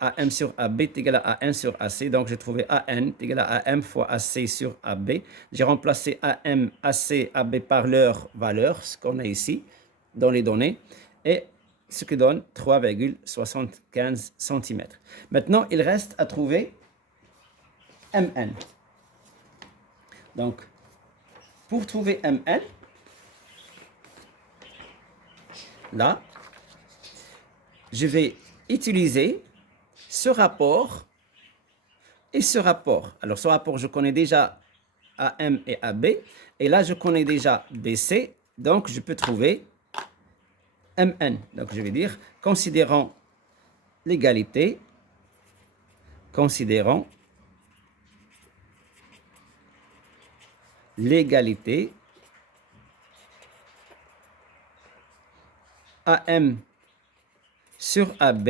AM sur AB est égal à AN sur AC. Donc, j'ai trouvé AN est égal à AM fois AC sur AB. J'ai remplacé AM, AC, AB par leur valeur, ce qu'on a ici, dans les données, et ce qui donne 3,75 cm. Maintenant, il reste à trouver MN. Donc, pour trouver MN, là, je vais utiliser ce rapport et ce rapport. Alors, ce rapport, je connais déjà AM et AB. Et là, je connais déjà BC, donc je peux trouver MN. Donc je vais dire, considérons l'égalité, considérons l'égalité AM sur AB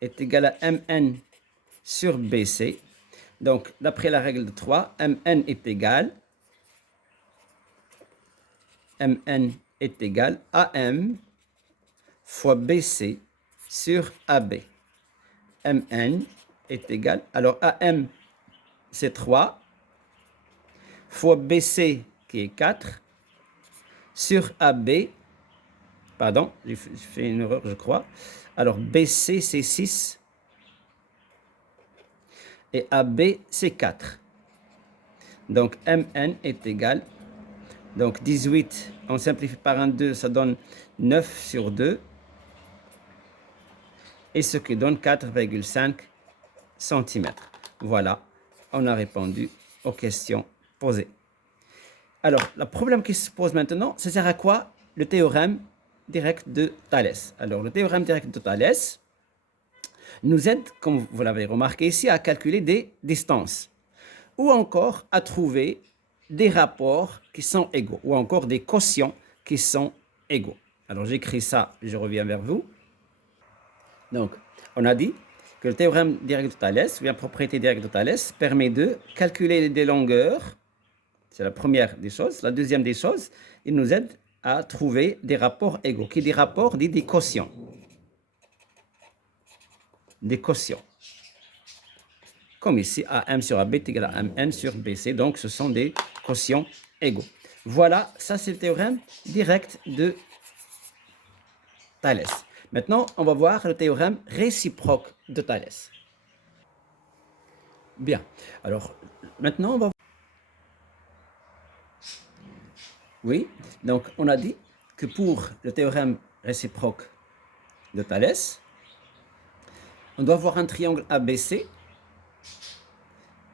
est égal à MN sur BC. Donc, d'après la règle de 3, MN est égal AM fois BC sur AB. MN est égal, alors AM c'est 3 fois BC qui est 4 sur AB, pardon, j'ai fait une erreur je crois, alors BC c'est 6 et AB c'est 4. Donc MN est égal, donc 18, on simplifie par un 2, ça donne 9 sur 2, et ce qui donne 4,5 cm. Voilà, on a répondu aux questions posées. Alors, le problème qui se pose maintenant, ça sert à quoi le théorème direct de Thalès? Alors, le théorème direct de Thalès nous aide, comme vous l'avez remarqué ici, à calculer des distances ou encore à trouver des rapports qui sont égaux ou encore des quotients qui sont égaux. Alors, j'écris ça, je reviens vers vous. Donc, on a dit que le théorème direct de Thalès, ou la propriété directe de Thalès, permet de calculer des longueurs. C'est la première des choses. La deuxième des choses, il nous aide à trouver des rapports égaux. Qui dit rapport dit des quotients. Des quotients. Comme ici, AM sur AB est égal à MN sur BC. Donc, ce sont des quotients égaux. Voilà, ça c'est le théorème direct de Thalès. Maintenant, on va voir le théorème réciproque de Thalès. Bien. Alors, maintenant, on va... Oui, donc on a dit que pour le théorème réciproque de Thalès, on doit avoir un triangle ABC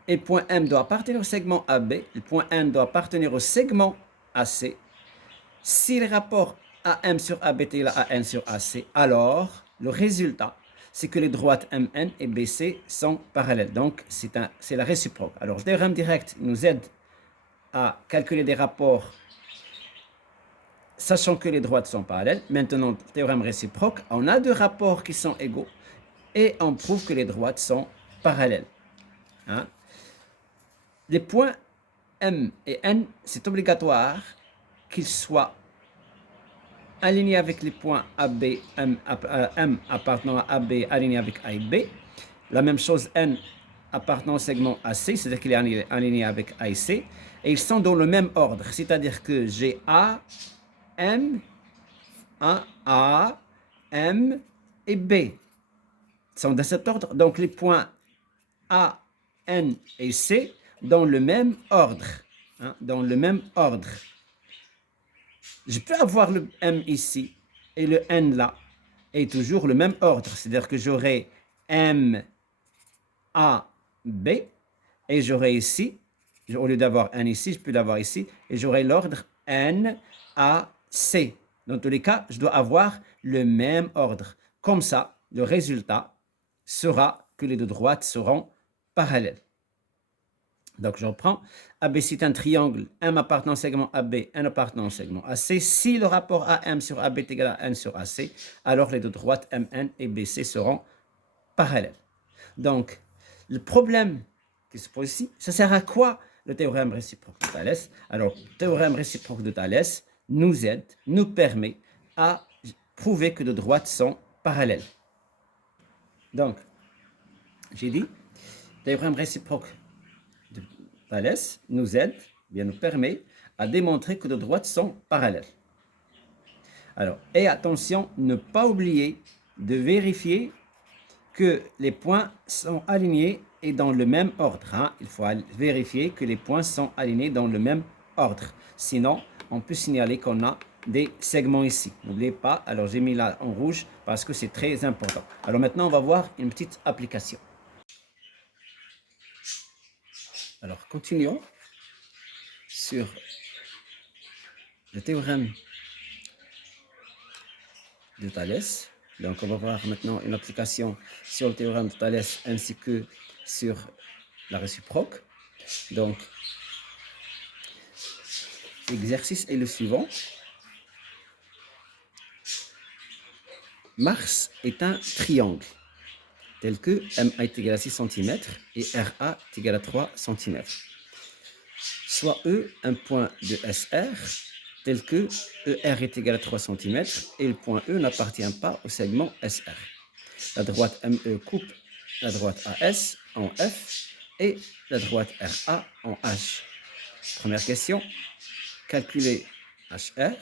et le point M doit appartenir au segment AB, le point N doit appartenir au segment AC. Si le rapport AM sur AB est égal à AN sur AC, alors le résultat, c'est que les droites MN et BC sont parallèles. Donc, c'est la réciproque. Alors, le théorème direct nous aide à calculer des rapports sachant que les droites sont parallèles. Maintenant, théorème réciproque, on a deux rapports qui sont égaux et on prouve que les droites sont parallèles. Hein? Les points M et N, c'est obligatoire qu'ils soient alignés avec les points AB, M appartenant à AB aligné avec AB. La même chose N appartenant au segment AC, c'est-à-dire qu'il est aligné avec AC. Et ils sont dans le même ordre, c'est-à-dire que j'ai A, M, A, M et B. Ils sont dans cet ordre. Donc les points A, N et C dans le même ordre. Hein, dans le même ordre. Je peux avoir le M ici et le N là. Et toujours le même ordre. C'est-à-dire que j'aurai M, A, B. Et j'aurai ici, au lieu d'avoir N ici, je peux l'avoir ici. Et j'aurai l'ordre N, A, C. Dans tous les cas, je dois avoir le même ordre. Comme ça, le résultat sera que les deux droites seront parallèles. Donc, je reprends. AB, c'est un triangle. M appartenant au segment AB, N appartenant au segment AC. Si le rapport AM sur AB est égal à N sur AC, alors les deux droites MN et BC seront parallèles. Donc, le problème qui se pose ici, ça sert à quoi le théorème réciproque de Thalès? Alors, le théorème réciproque de Thalès nous aide, nous permet à prouver que deux droites sont parallèles. Donc, j'ai dit, le théorème réciproque de Thalès nous aide, bien nous permet à démontrer que deux droites sont parallèles. Alors, et attention, ne pas oublier de vérifier que les points sont alignés et dans le même ordre. Hein. Il faut vérifier que les points sont alignés dans le même ordre. Sinon, on peut signaler qu'on a des segments ici. N'oubliez pas, alors j'ai mis là en rouge parce que c'est très important. Alors maintenant, on va voir une petite application. Alors, continuons. sur le théorème de Thalès. Donc, on va voir maintenant une application sur le théorème de Thalès ainsi que sur la réciproque. Donc, l'exercice est le suivant. Mars est un triangle tel que MA est égal à 6 cm et RA est égal à 3 cm. Soit E, un point de SR, tel que ER est égal à 3 cm et le point E n'appartient pas au segment SR. La droite ME coupe la droite AS en F et la droite RA en H. Première question, calculer HR.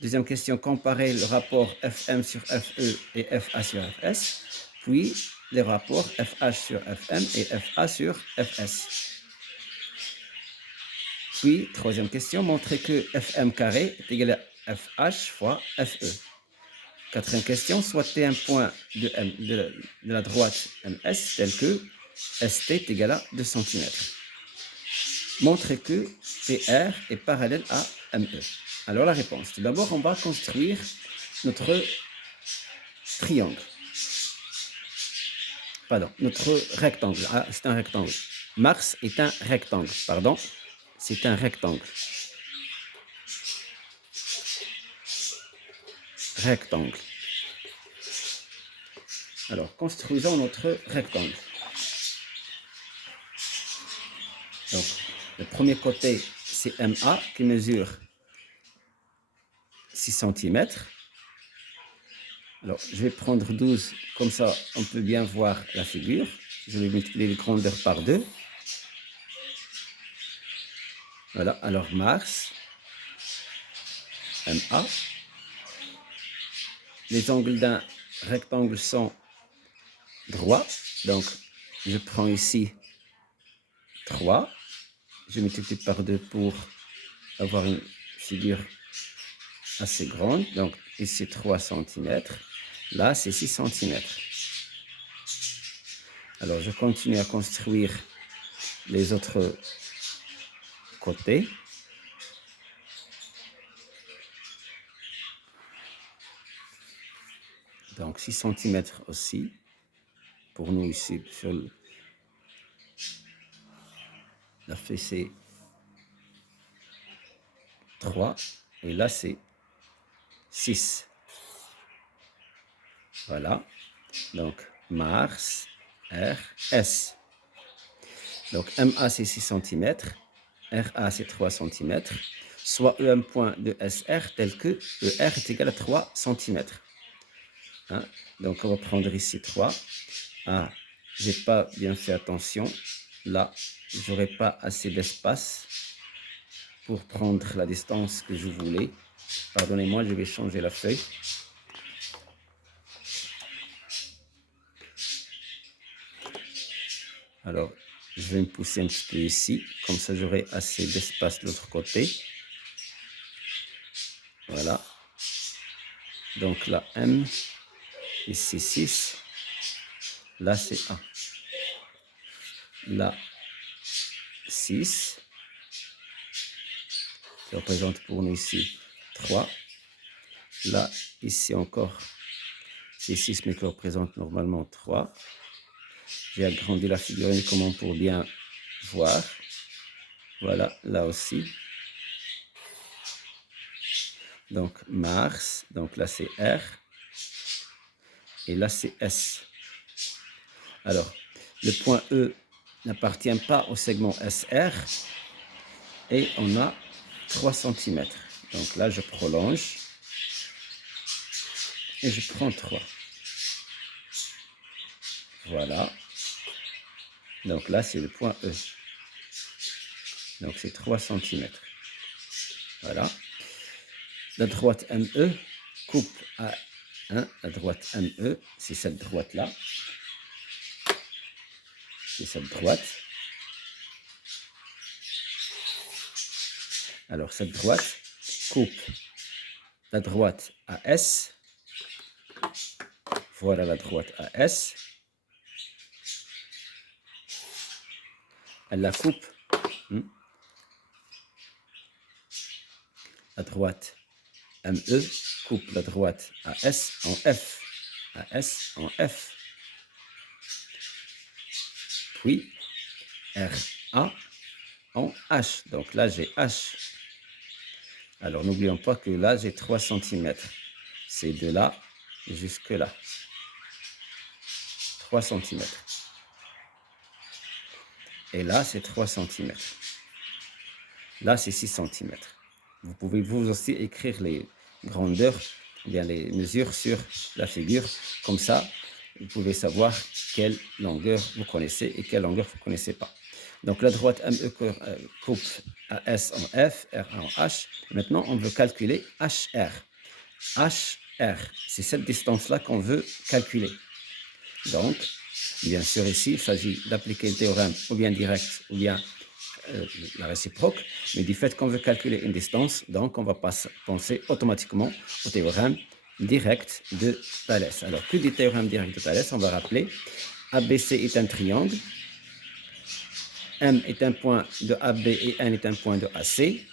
Deuxième question, comparer le rapport FM sur FE et FA sur FS, puis les rapports FH sur FM et FA sur FS. Puis, troisième question, montrer que FM carré est égal à FH fois FE. Quatrième question, soit T un point de la droite MS tel que ST est égal à 2 cm. Montrer que PR est parallèle à ME. Alors la réponse, tout d'abord on va construire notre triangle. Pardon, notre rectangle. Ah, c'est un rectangle. Mars est un rectangle, pardon. C'est un rectangle. Rectangle. Alors, construisons notre rectangle. Donc, le premier côté, c'est MA qui mesure 6 cm. Alors, je vais prendre 12, comme ça, on peut bien voir la figure. Je vais multiplier les grandeurs par 2. Voilà, alors Mars, MA. Les angles d'un rectangle sont droits. Donc, je prends ici 3. Je multiplie par 2 pour avoir une figure assez grande. Donc, ici 3 cm. Là, c'est 6 cm. Alors, je continue à construire les autres côtés. Donc, 6 cm aussi. Pour nous, ici, sur la fessée 3. Et là, c'est 6. Voilà. Donc, Mars, R, S. Donc, MA, c'est 6 cm. RA, c'est 3 cm. Soit E un point de SR tel que ER est égal à 3 cm. Hein? Donc, on va prendre ici 3. Ah, j'ai pas bien fait attention. Là, j'aurais pas assez d'espace pour prendre la distance que je voulais. Pardonnez-moi, je vais changer la feuille. Alors, je vais me pousser un petit peu ici, comme ça j'aurai assez d'espace de l'autre côté. Voilà. Donc là, M, ici 6, là c'est 1. Là, 6, qui représente pour nous ici 3. Là, ici encore, c'est 6, mais qui représente normalement 3. J'ai agrandi la figure uniquement pour bien voir. Voilà, là aussi. Donc, Mars, donc là c'est R, et là c'est S. Alors, le point E n'appartient pas au segment SR, et on a 3 cm. Donc là, je prolonge, et je prends 3. Voilà. Donc là, c'est le point E. Donc c'est 3 cm. Voilà. La droite ME coupe à 1. La droite ME, c'est cette droite-là. C'est cette droite. Alors cette droite coupe la droite AS. Voilà la droite AS. Elle la coupe la droite ME coupe la droite AS en F. AS en F. Puis RA en H. Donc là, j'ai H. Alors, n'oublions pas que là, j'ai 3 cm. C'est de là jusque là. 3 cm. Et là, c'est 3 cm. Là, c'est 6 cm. Vous pouvez vous aussi écrire les grandeurs, bien les mesures sur la figure. Comme ça, vous pouvez savoir quelle longueur vous connaissez et quelle longueur vous ne connaissez pas. Donc, la droite ME coupe AS en F, RA en H. Maintenant, on veut calculer HR. HR, c'est cette distance-là qu'on veut calculer. Donc, bien sûr, ici, il s'agit d'appliquer le théorème ou bien direct ou bien la réciproque, mais du fait qu'on veut calculer une distance, donc on va penser automatiquement au théorème direct de Thalès. Alors, que dit théorème direct de Thalès? On va rappeler ABC est un triangle, M est un point de AB et N est un point de AC.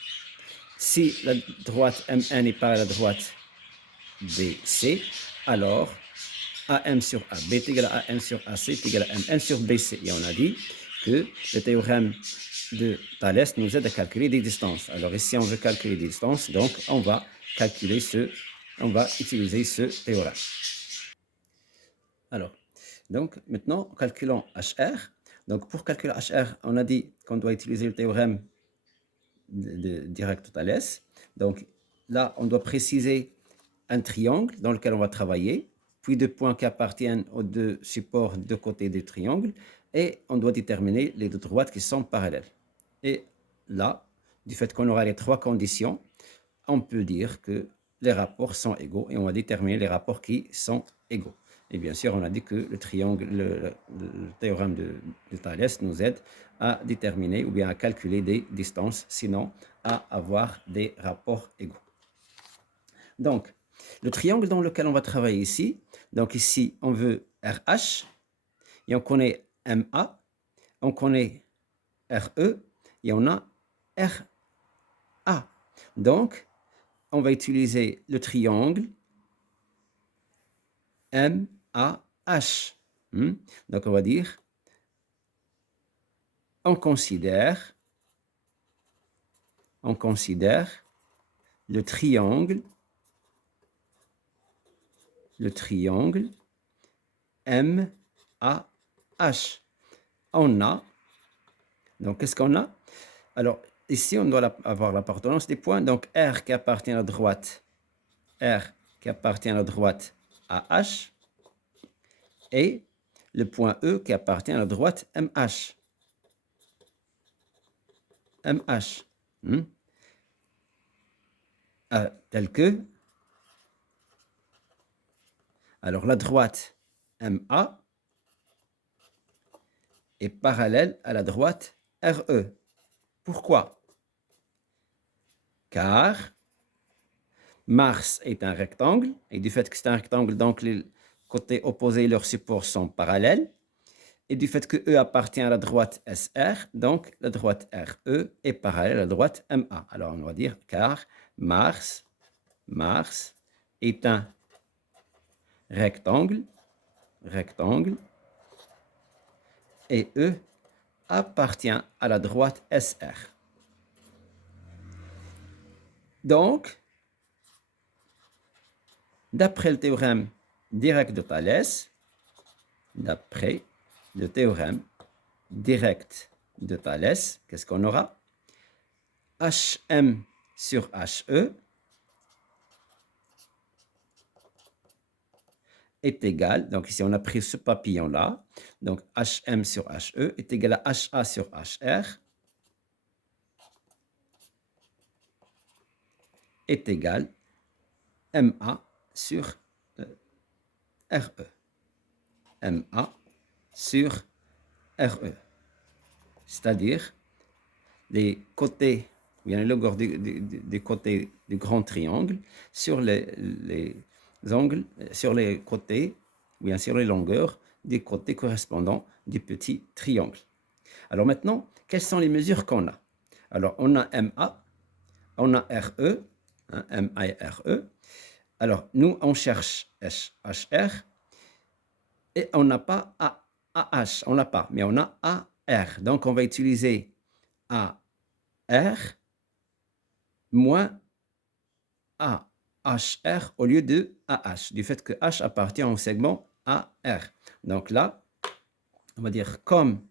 Si la droite MN est parallèle à la droite BC, alors AM sur AB est égal à AM sur AC est égal à MN sur BC. Et on a dit que le théorème de Thalès nous aide à calculer des distances. Alors ici, on veut calculer des distances, donc on va utiliser ce théorème. Alors, donc maintenant, calculons HR. Donc pour calculer HR, on a dit qu'on doit utiliser le théorème direct de Thalès. Donc là, on doit préciser un triangle dans lequel on va travailler, puis deux points qui appartiennent aux deux supports de côté du triangle, et on doit déterminer les deux droites qui sont parallèles. Et là, du fait qu'on aura les trois conditions, on peut dire que les rapports sont égaux et on va déterminer les rapports qui sont égaux. Et bien sûr, on a dit que le théorème de Thalès nous aide à déterminer ou bien à calculer des distances, sinon à avoir des rapports égaux. Donc, le triangle dans lequel on va travailler ici, donc ici, on veut RH, et on connaît MA, on connaît RE, et on a RA. Donc, on va utiliser le triangle MAH. Donc, on va dire, on considère le triangle MAH. On a, donc qu'est-ce qu'on a? Alors, ici, on doit avoir l'appartenance des points. Donc, R qui appartient à la droite, à H, et le point E qui appartient à la droite MH. Tel que, alors la droite MA est parallèle à la droite RE. Pourquoi? Car Mars est un rectangle, et du fait que c'est un rectangle, donc les côtés opposés, leurs supports sont parallèles, et du fait que E appartient à la droite SR, donc la droite RE est parallèle à la droite MA. Alors on va dire car Mars est un rectangle, et E appartient à la droite SR. Donc, d'après le théorème direct de Thalès, qu'est-ce qu'on aura? HM sur HE est égal, donc ici on a pris ce papillon-là, donc HM sur HE est égal à HA sur HR est égal MA sur RE. MA sur RE. C'est-à-dire les côtés, bien les longueurs des côtés du grand triangle sur les angles, sur les côtés, bien sur les longueurs des côtés correspondants du petit triangle. Alors maintenant, quelles sont les mesures qu'on a? Alors on a MA, on a RE, hein, M-I-R-E. Alors, nous, on cherche HR et on n'a pas AH, on n'a pas, mais on a AR. Donc, on va utiliser AR moins AHR au lieu de AH, du fait que H appartient au segment AR. Donc là, on va dire comme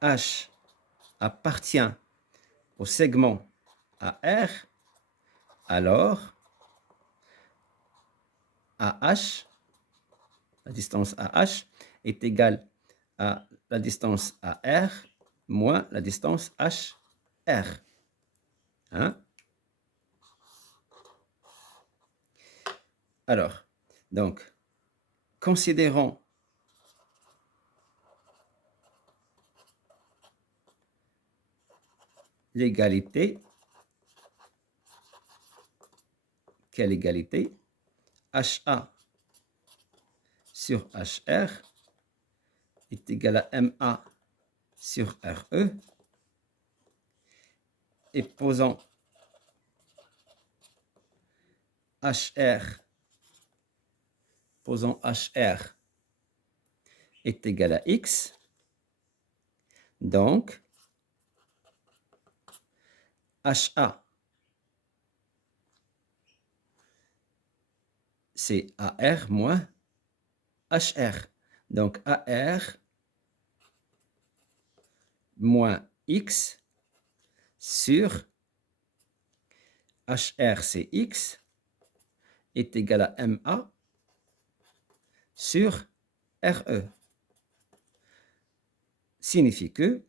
H appartient au segment AR, alors AH, la distance AH, est égale à la distance AR moins la distance HR. Hein? Alors, donc, considérons l'égalité. Quelle égalité? HA sur HR est égal à MA sur RE. Et posons HR est égal à X. Donc, HA, c'est AR moins HR. Donc, AR moins X sur HR, c'est X, est égal à MA sur RE. Signifie que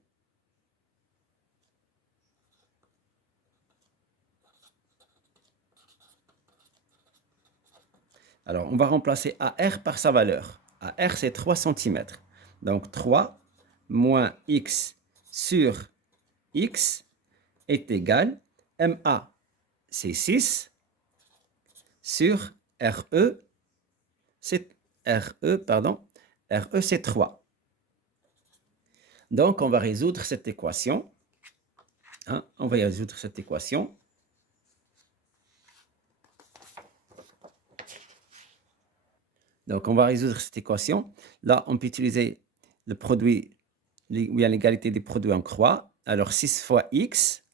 alors, on va remplacer AR par sa valeur. AR, c'est 3 cm. Donc, 3 moins X sur X est égal MA, c'est 6, sur RE, c'est RE, c'est 3. Donc, on va résoudre cette équation. Hein, on va résoudre cette équation. Donc, on va résoudre cette équation. Là, on peut utiliser le produit, ou bien l'égalité des produits en croix. Alors, 6 fois X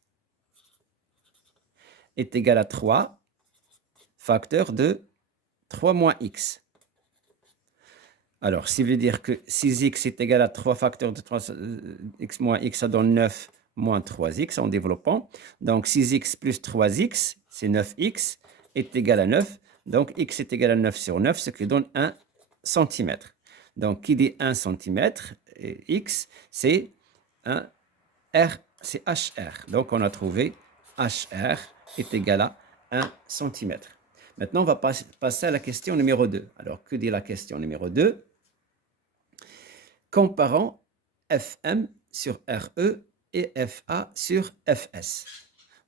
est égal à 3, facteur de 3 moins X. Alors, ça veut dire que 6X est égal à 3 facteurs de 3X moins X, ça donne 9 moins 3X en développant. Donc, 6X plus 3X, c'est 9X, est égal à 9. Donc, X est égal à 9 sur 9, ce qui donne 1 cm. Donc, qui dit 1 cm, X, c'est un R, c'est HR. Donc, on a trouvé HR est égal à 1 cm. Maintenant, on va passer à la question numéro 2. Alors, que dit la question numéro 2? Comparons FM sur RE et FA sur FS.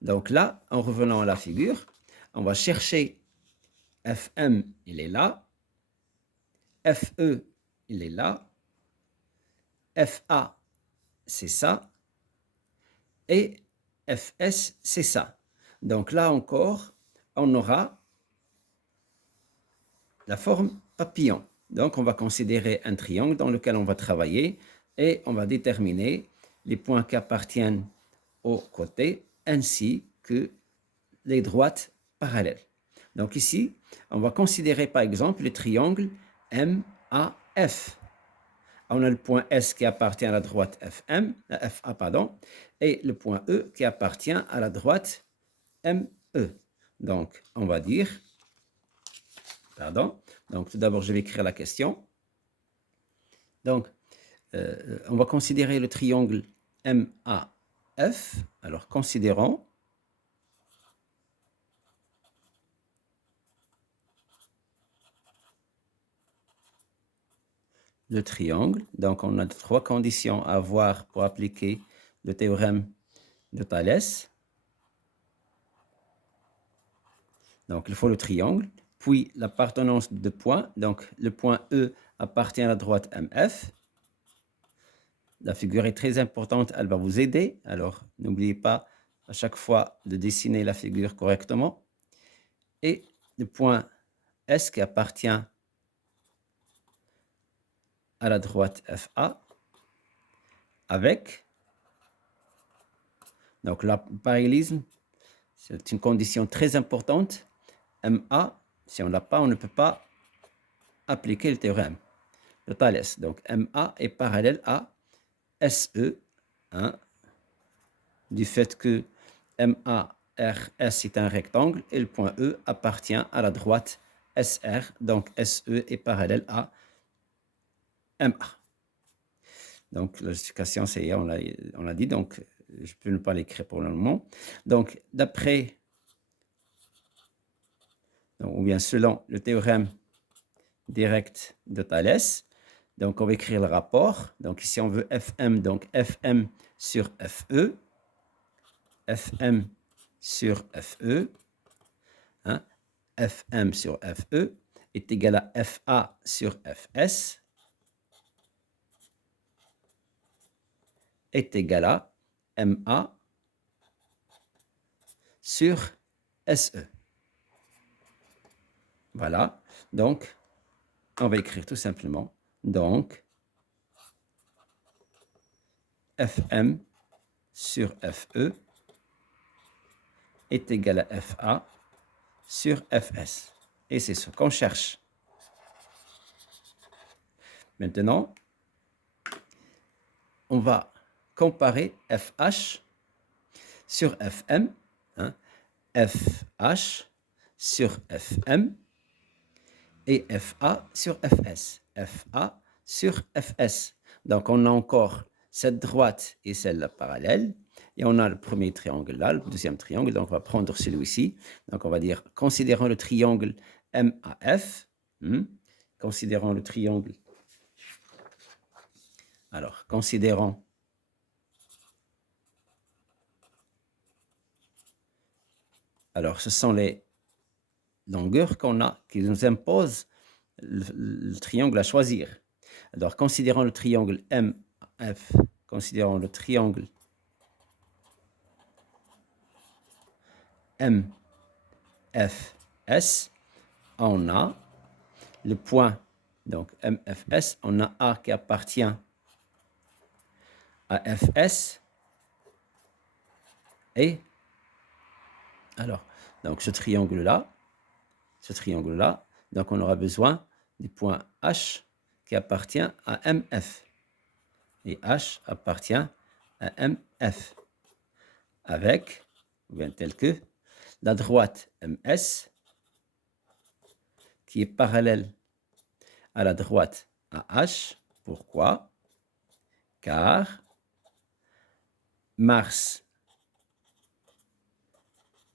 Donc là, en revenant à la figure, on va chercher FM, il est là. FE, il est là. FA, c'est ça. Et FS, c'est ça. Donc là encore, on aura la forme papillon. Donc, on va considérer un triangle dans lequel on va travailler et on va déterminer les points qui appartiennent aux côtés ainsi que les droites parallèles. Donc ici, on va considérer par exemple le triangle MAF. On a le point S qui appartient à la droite FA, et le point E qui appartient à la droite ME. Donc, on va dire, donc tout d'abord, je vais écrire la question. Donc, on va considérer le triangle MAF. Alors, considérons le triangle. Donc, on a 3 conditions à avoir pour appliquer le théorème de Thalès. Donc, il faut le triangle, puis l'appartenance de points. Donc, le point E appartient à la droite MF. La figure est très importante, elle va vous aider. Alors, n'oubliez pas à chaque fois de dessiner la figure correctement. Et le point S qui appartient à la droite FA avec, donc le parallélisme, c'est une condition très importante. MA, si on ne l'a pas, on ne peut pas appliquer le théorème de Thalès. Donc MA est parallèle à SE, hein, du fait que MARS est un rectangle et le point E appartient à la droite SR, donc SE est parallèle à MA. Donc la justification, c'est, on l'a dit, donc je peux ne pas l'écrire pour le moment. Donc d'après, ou bien selon le théorème direct de Thalès, donc on va écrire le rapport. Donc ici on veut Fm, donc Fm sur Fe, Fm sur Fe, hein, Fm sur Fe est égal à Fa sur Fs est égal à Ma sur Se. Voilà, donc on va écrire tout simplement, donc Fm sur Fe est égal à Fa sur Fs. Et c'est ce qu'on cherche. Maintenant, on va comparer FH sur FM, hein, FH sur FM et FA sur Fs, FA sur Fs. Donc, on a encore cette droite et celle-là parallèle. Et on a le premier triangle là, le deuxième triangle. Donc, on va prendre celui-ci. Donc, on va dire, considérant le triangle MAF, considérant le triangle. Alors, considérant alors, ce sont les longueurs qu'on a, qui nous imposent le triangle à choisir. Alors, considérant le triangle MF, considérant le triangle MFS, on a le point, donc MFS, on a A qui appartient à Fs, et alors, donc ce triangle-là, donc on aura besoin du point H qui appartient à MF. Et H appartient à MF. Avec, ou bien tel que, la droite MS qui est parallèle à la droite AH. Pourquoi? Car Mars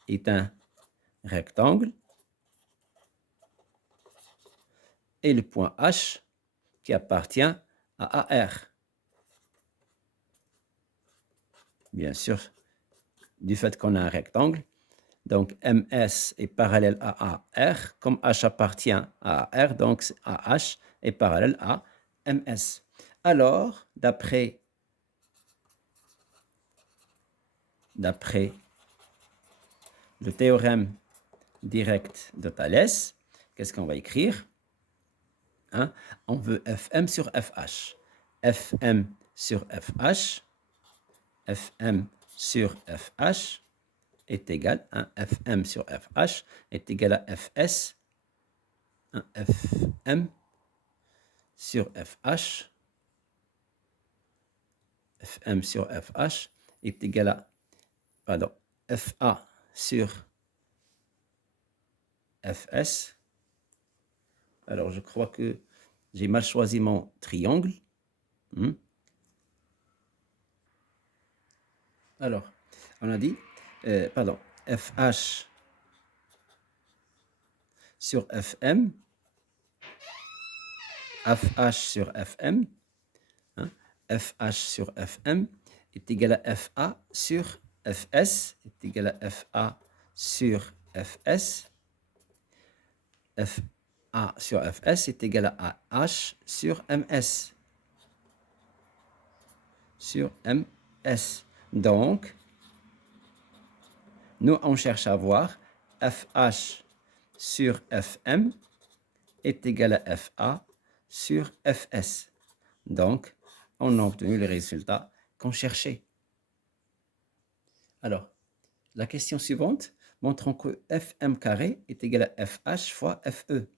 est un rectangle et le point H qui appartient à AR. Bien sûr, du fait qu'on a un rectangle, donc MS est parallèle à AR, comme H appartient à AR, donc AH est parallèle à MS. Alors, d'après le théorème direct de Thalès, qu'est-ce qu'on va écrire? Hein? On veut Fm sur Fh. Fm sur Fh, Fm sur Fh est égal à Fm sur Fh est égal à Fs, Fm sur Fh, Fm sur Fh est égal à, pardon, Fa sur Fs. Alors, je crois que j'ai mal choisi mon triangle. Alors, on a dit, pardon, FH sur FM, FH sur FM, hein, FH sur FM est égal à FA sur Fs, est égal à FA sur Fs, FA sur Fs est égal à H sur MS, sur MS. Donc, Nous, on cherche à voir FH sur FM est égal à FA sur FS. Donc, on a obtenu le résultat qu'on cherchait. Alors, la question suivante, montrons que Fm carré est égal à FH fois Fe.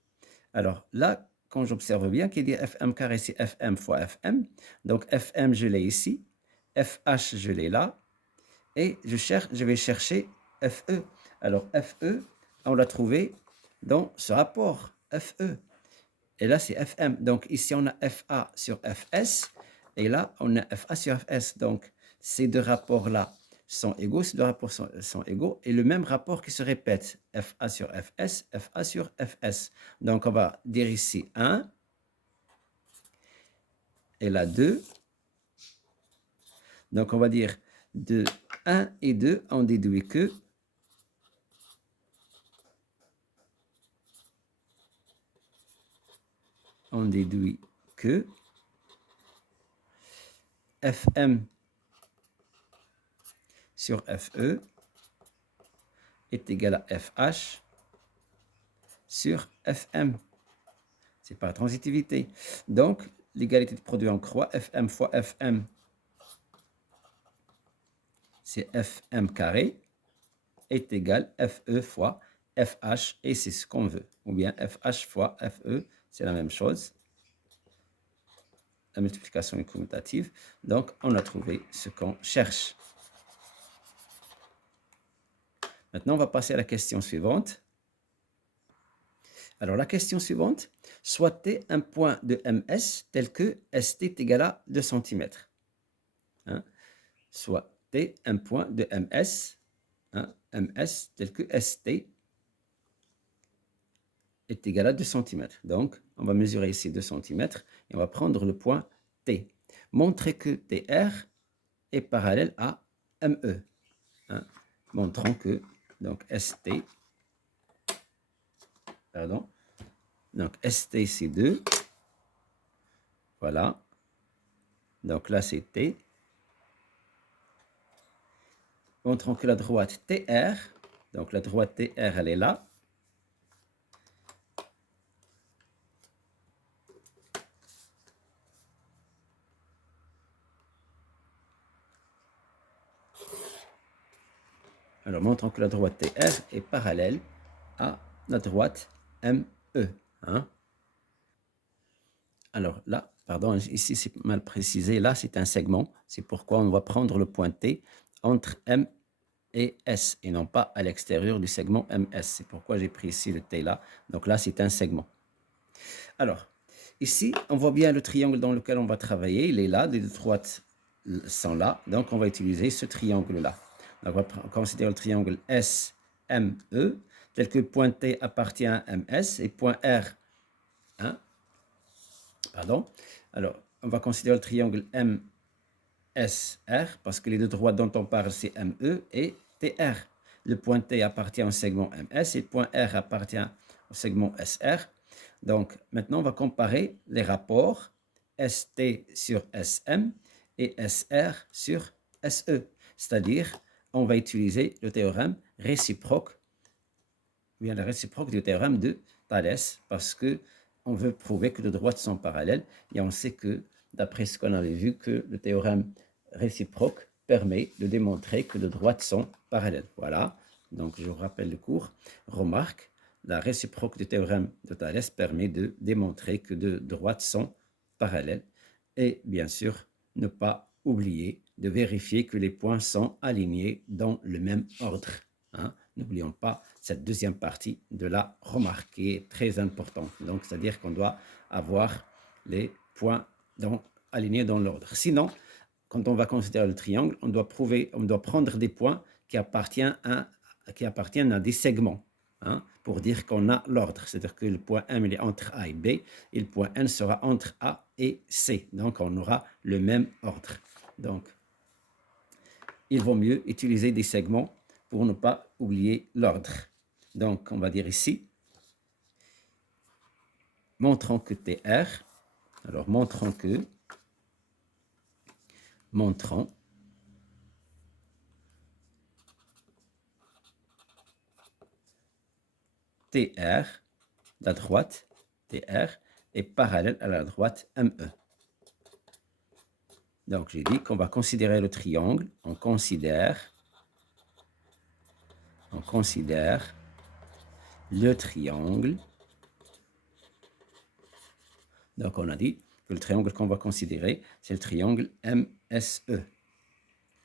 Alors là, quand j'observe bien qu'il dit Fm carré, c'est Fm fois Fm. Donc Fm, je l'ai ici. FH, je l'ai là. Et je vais chercher Fe. Alors Fe, on l'a trouvé dans ce rapport, Fe. Et là, c'est Fm. Donc ici, on a Fa sur Fs. Et là, on a Fa sur Fs. Donc ces deux rapports-là sont égaux. Ces deux rapports sont égaux. Et le même rapport qui se répète, Fa sur Fs, Fa sur Fs. Donc on va dire ici 1. Et là 2. Donc on va dire de 1 et 2, on déduit que Fm sur Fe est égal à Fh sur Fm. C'est par transitivité. Donc, l'égalité de produit en croix, Fm fois Fm, c'est Fm carré, est égal à Fe fois Fh, et c'est ce qu'on veut. Ou bien Fh fois Fe, c'est la même chose. La multiplication est commutative. Donc, on a trouvé ce qu'on cherche. Maintenant, on va passer à la question suivante. Alors, la question suivante, soit T un point de MS tel que ST est égal à 2 cm. Hein? Soit T un point de MS, MS tel que ST est égal à 2 cm. Donc, on va mesurer ici 2 cm et on va prendre le point T. Montrer que TR est parallèle à ME. Montrons que donc ST, pardon, donc ST c'est 2, voilà, donc là c'est T. Montrons que la droite TR, donc la droite TR elle est là. Alors montrons que la droite TR est parallèle à la droite ME. Alors là, pardon, ici c'est mal précisé, là c'est un segment, c'est pourquoi on va prendre le point T entre M et S et non pas à l'extérieur du segment MS. C'est pourquoi j'ai pris ici le T là. Donc là c'est un segment. Alors, ici on voit bien le triangle dans lequel on va travailler, il est là, les deux droites sont là, donc on va utiliser ce triangle là. Donc on va considérer le triangle SME, tel que point T appartient à MS et point R, pardon. Alors, on va considérer le triangle MSR parce que les deux droites dont on parle, c'est ME et TR. Le point T appartient au segment MS et le point R appartient au segment SR. Donc, maintenant, on va comparer les rapports ST sur SM et SR sur SE. C'est-à-dire, on va utiliser le théorème réciproque, bien le réciproque du théorème de Thalès, parce que on veut prouver que les droites sont parallèles et on sait que, d'après ce qu'on avait vu, que le théorème réciproque permet de démontrer que les droites sont parallèles. Voilà, donc je vous rappelle le cours. Remarque, la réciproque du théorème de Thalès permet de démontrer que deux droites sont parallèles et bien sûr, ne pas oublier de vérifier que les points sont alignés dans le même ordre. N'oublions pas cette deuxième partie de la remarque qui est très importante. Donc, c'est-à-dire qu'on doit avoir les points alignés dans l'ordre. Sinon, quand on va considérer le triangle, on doit prendre des points qui appartiennent à des segments, pour dire qu'on a l'ordre. C'est-à-dire que le point M il est entre A et B et le point N sera entre A et C. Donc, on aura le même ordre. Donc, il vaut mieux utiliser des segments pour ne pas oublier l'ordre. Donc, on va dire ici, montrons que TR, alors montrons que TR, la droite TR, est parallèle à la droite ME. Donc, j'ai dit qu'on va considérer le triangle. On considère le triangle. Donc, on a dit que le triangle qu'on va considérer, c'est le triangle MSE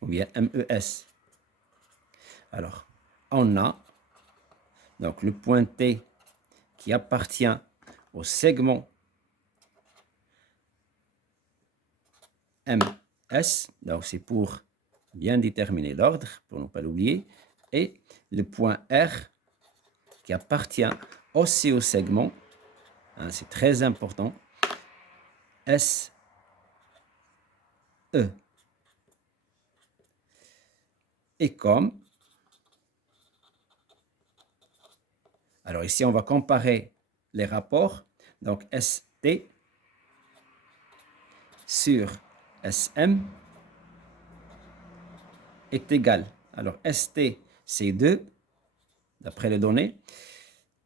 ou bien MES. Alors, on a donc le point T qui appartient au segment MS, donc c'est pour bien déterminer l'ordre, pour ne pas l'oublier, et le point R qui appartient aussi au segment, hein, c'est très important, SE. Et comme, alors ici on va comparer les rapports, donc ST sur SM est égal. Alors ST c'est 2, d'après les données,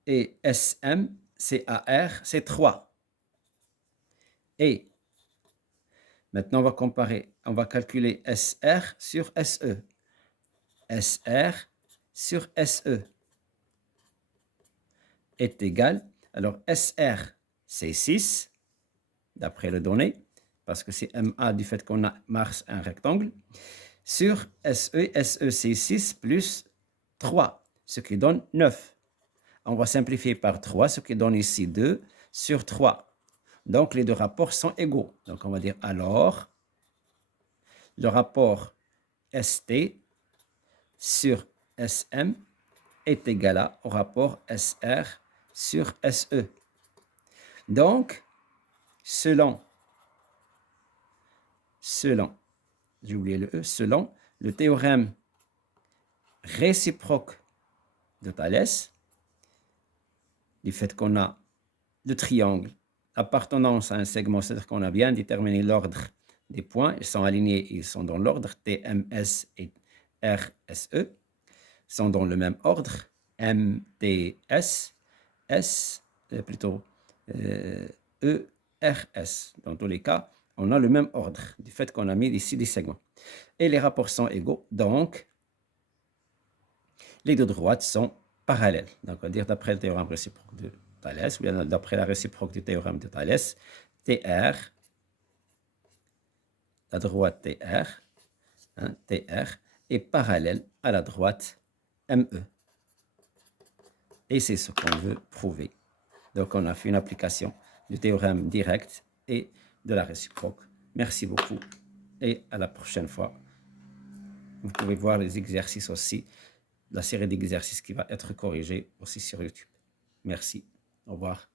et SM, CAR, c'est 3. Et maintenant, on va comparer, on va calculer SR sur SE. SR sur SE est égal, alors SR, c'est 6, d'après les données, parce que c'est MA du fait qu'on a marche un rectangle, sur SE, SE, c'est 6 plus 3, ce qui donne 9. On va simplifier par 3, ce qui donne ici 2 sur 3. Donc, les deux rapports sont égaux. Donc, on va dire alors, le rapport ST sur SM est égal au rapport SR sur SE. Donc, selon, j'ai oublié le E, selon le théorème réciproque de Thalès, du fait qu'on a le triangle appartenance à un segment, c'est-à-dire qu'on a bien déterminé l'ordre des points, ils sont alignés, ils sont dans l'ordre, TMS et RSE sont dans le même ordre, MTS, plutôt ERS. Dans tous les cas, on a le même ordre, du fait qu'on a mis ici des segments. Et les rapports sont égaux, donc les deux droites sont parallèles. Donc, on va dire d'après le théorème réciproque de Thalès, ou bien d'après la réciproque du théorème de Thalès, TR, la droite TR, hein, TR, est parallèle à la droite ME. Et c'est ce qu'on veut prouver. Donc, on a fait une application du théorème direct et de la réciproque. Merci beaucoup et à la prochaine fois. Vous pouvez voir les exercices aussi, la série d'exercices qui va être corrigée aussi sur YouTube. Merci. Au revoir.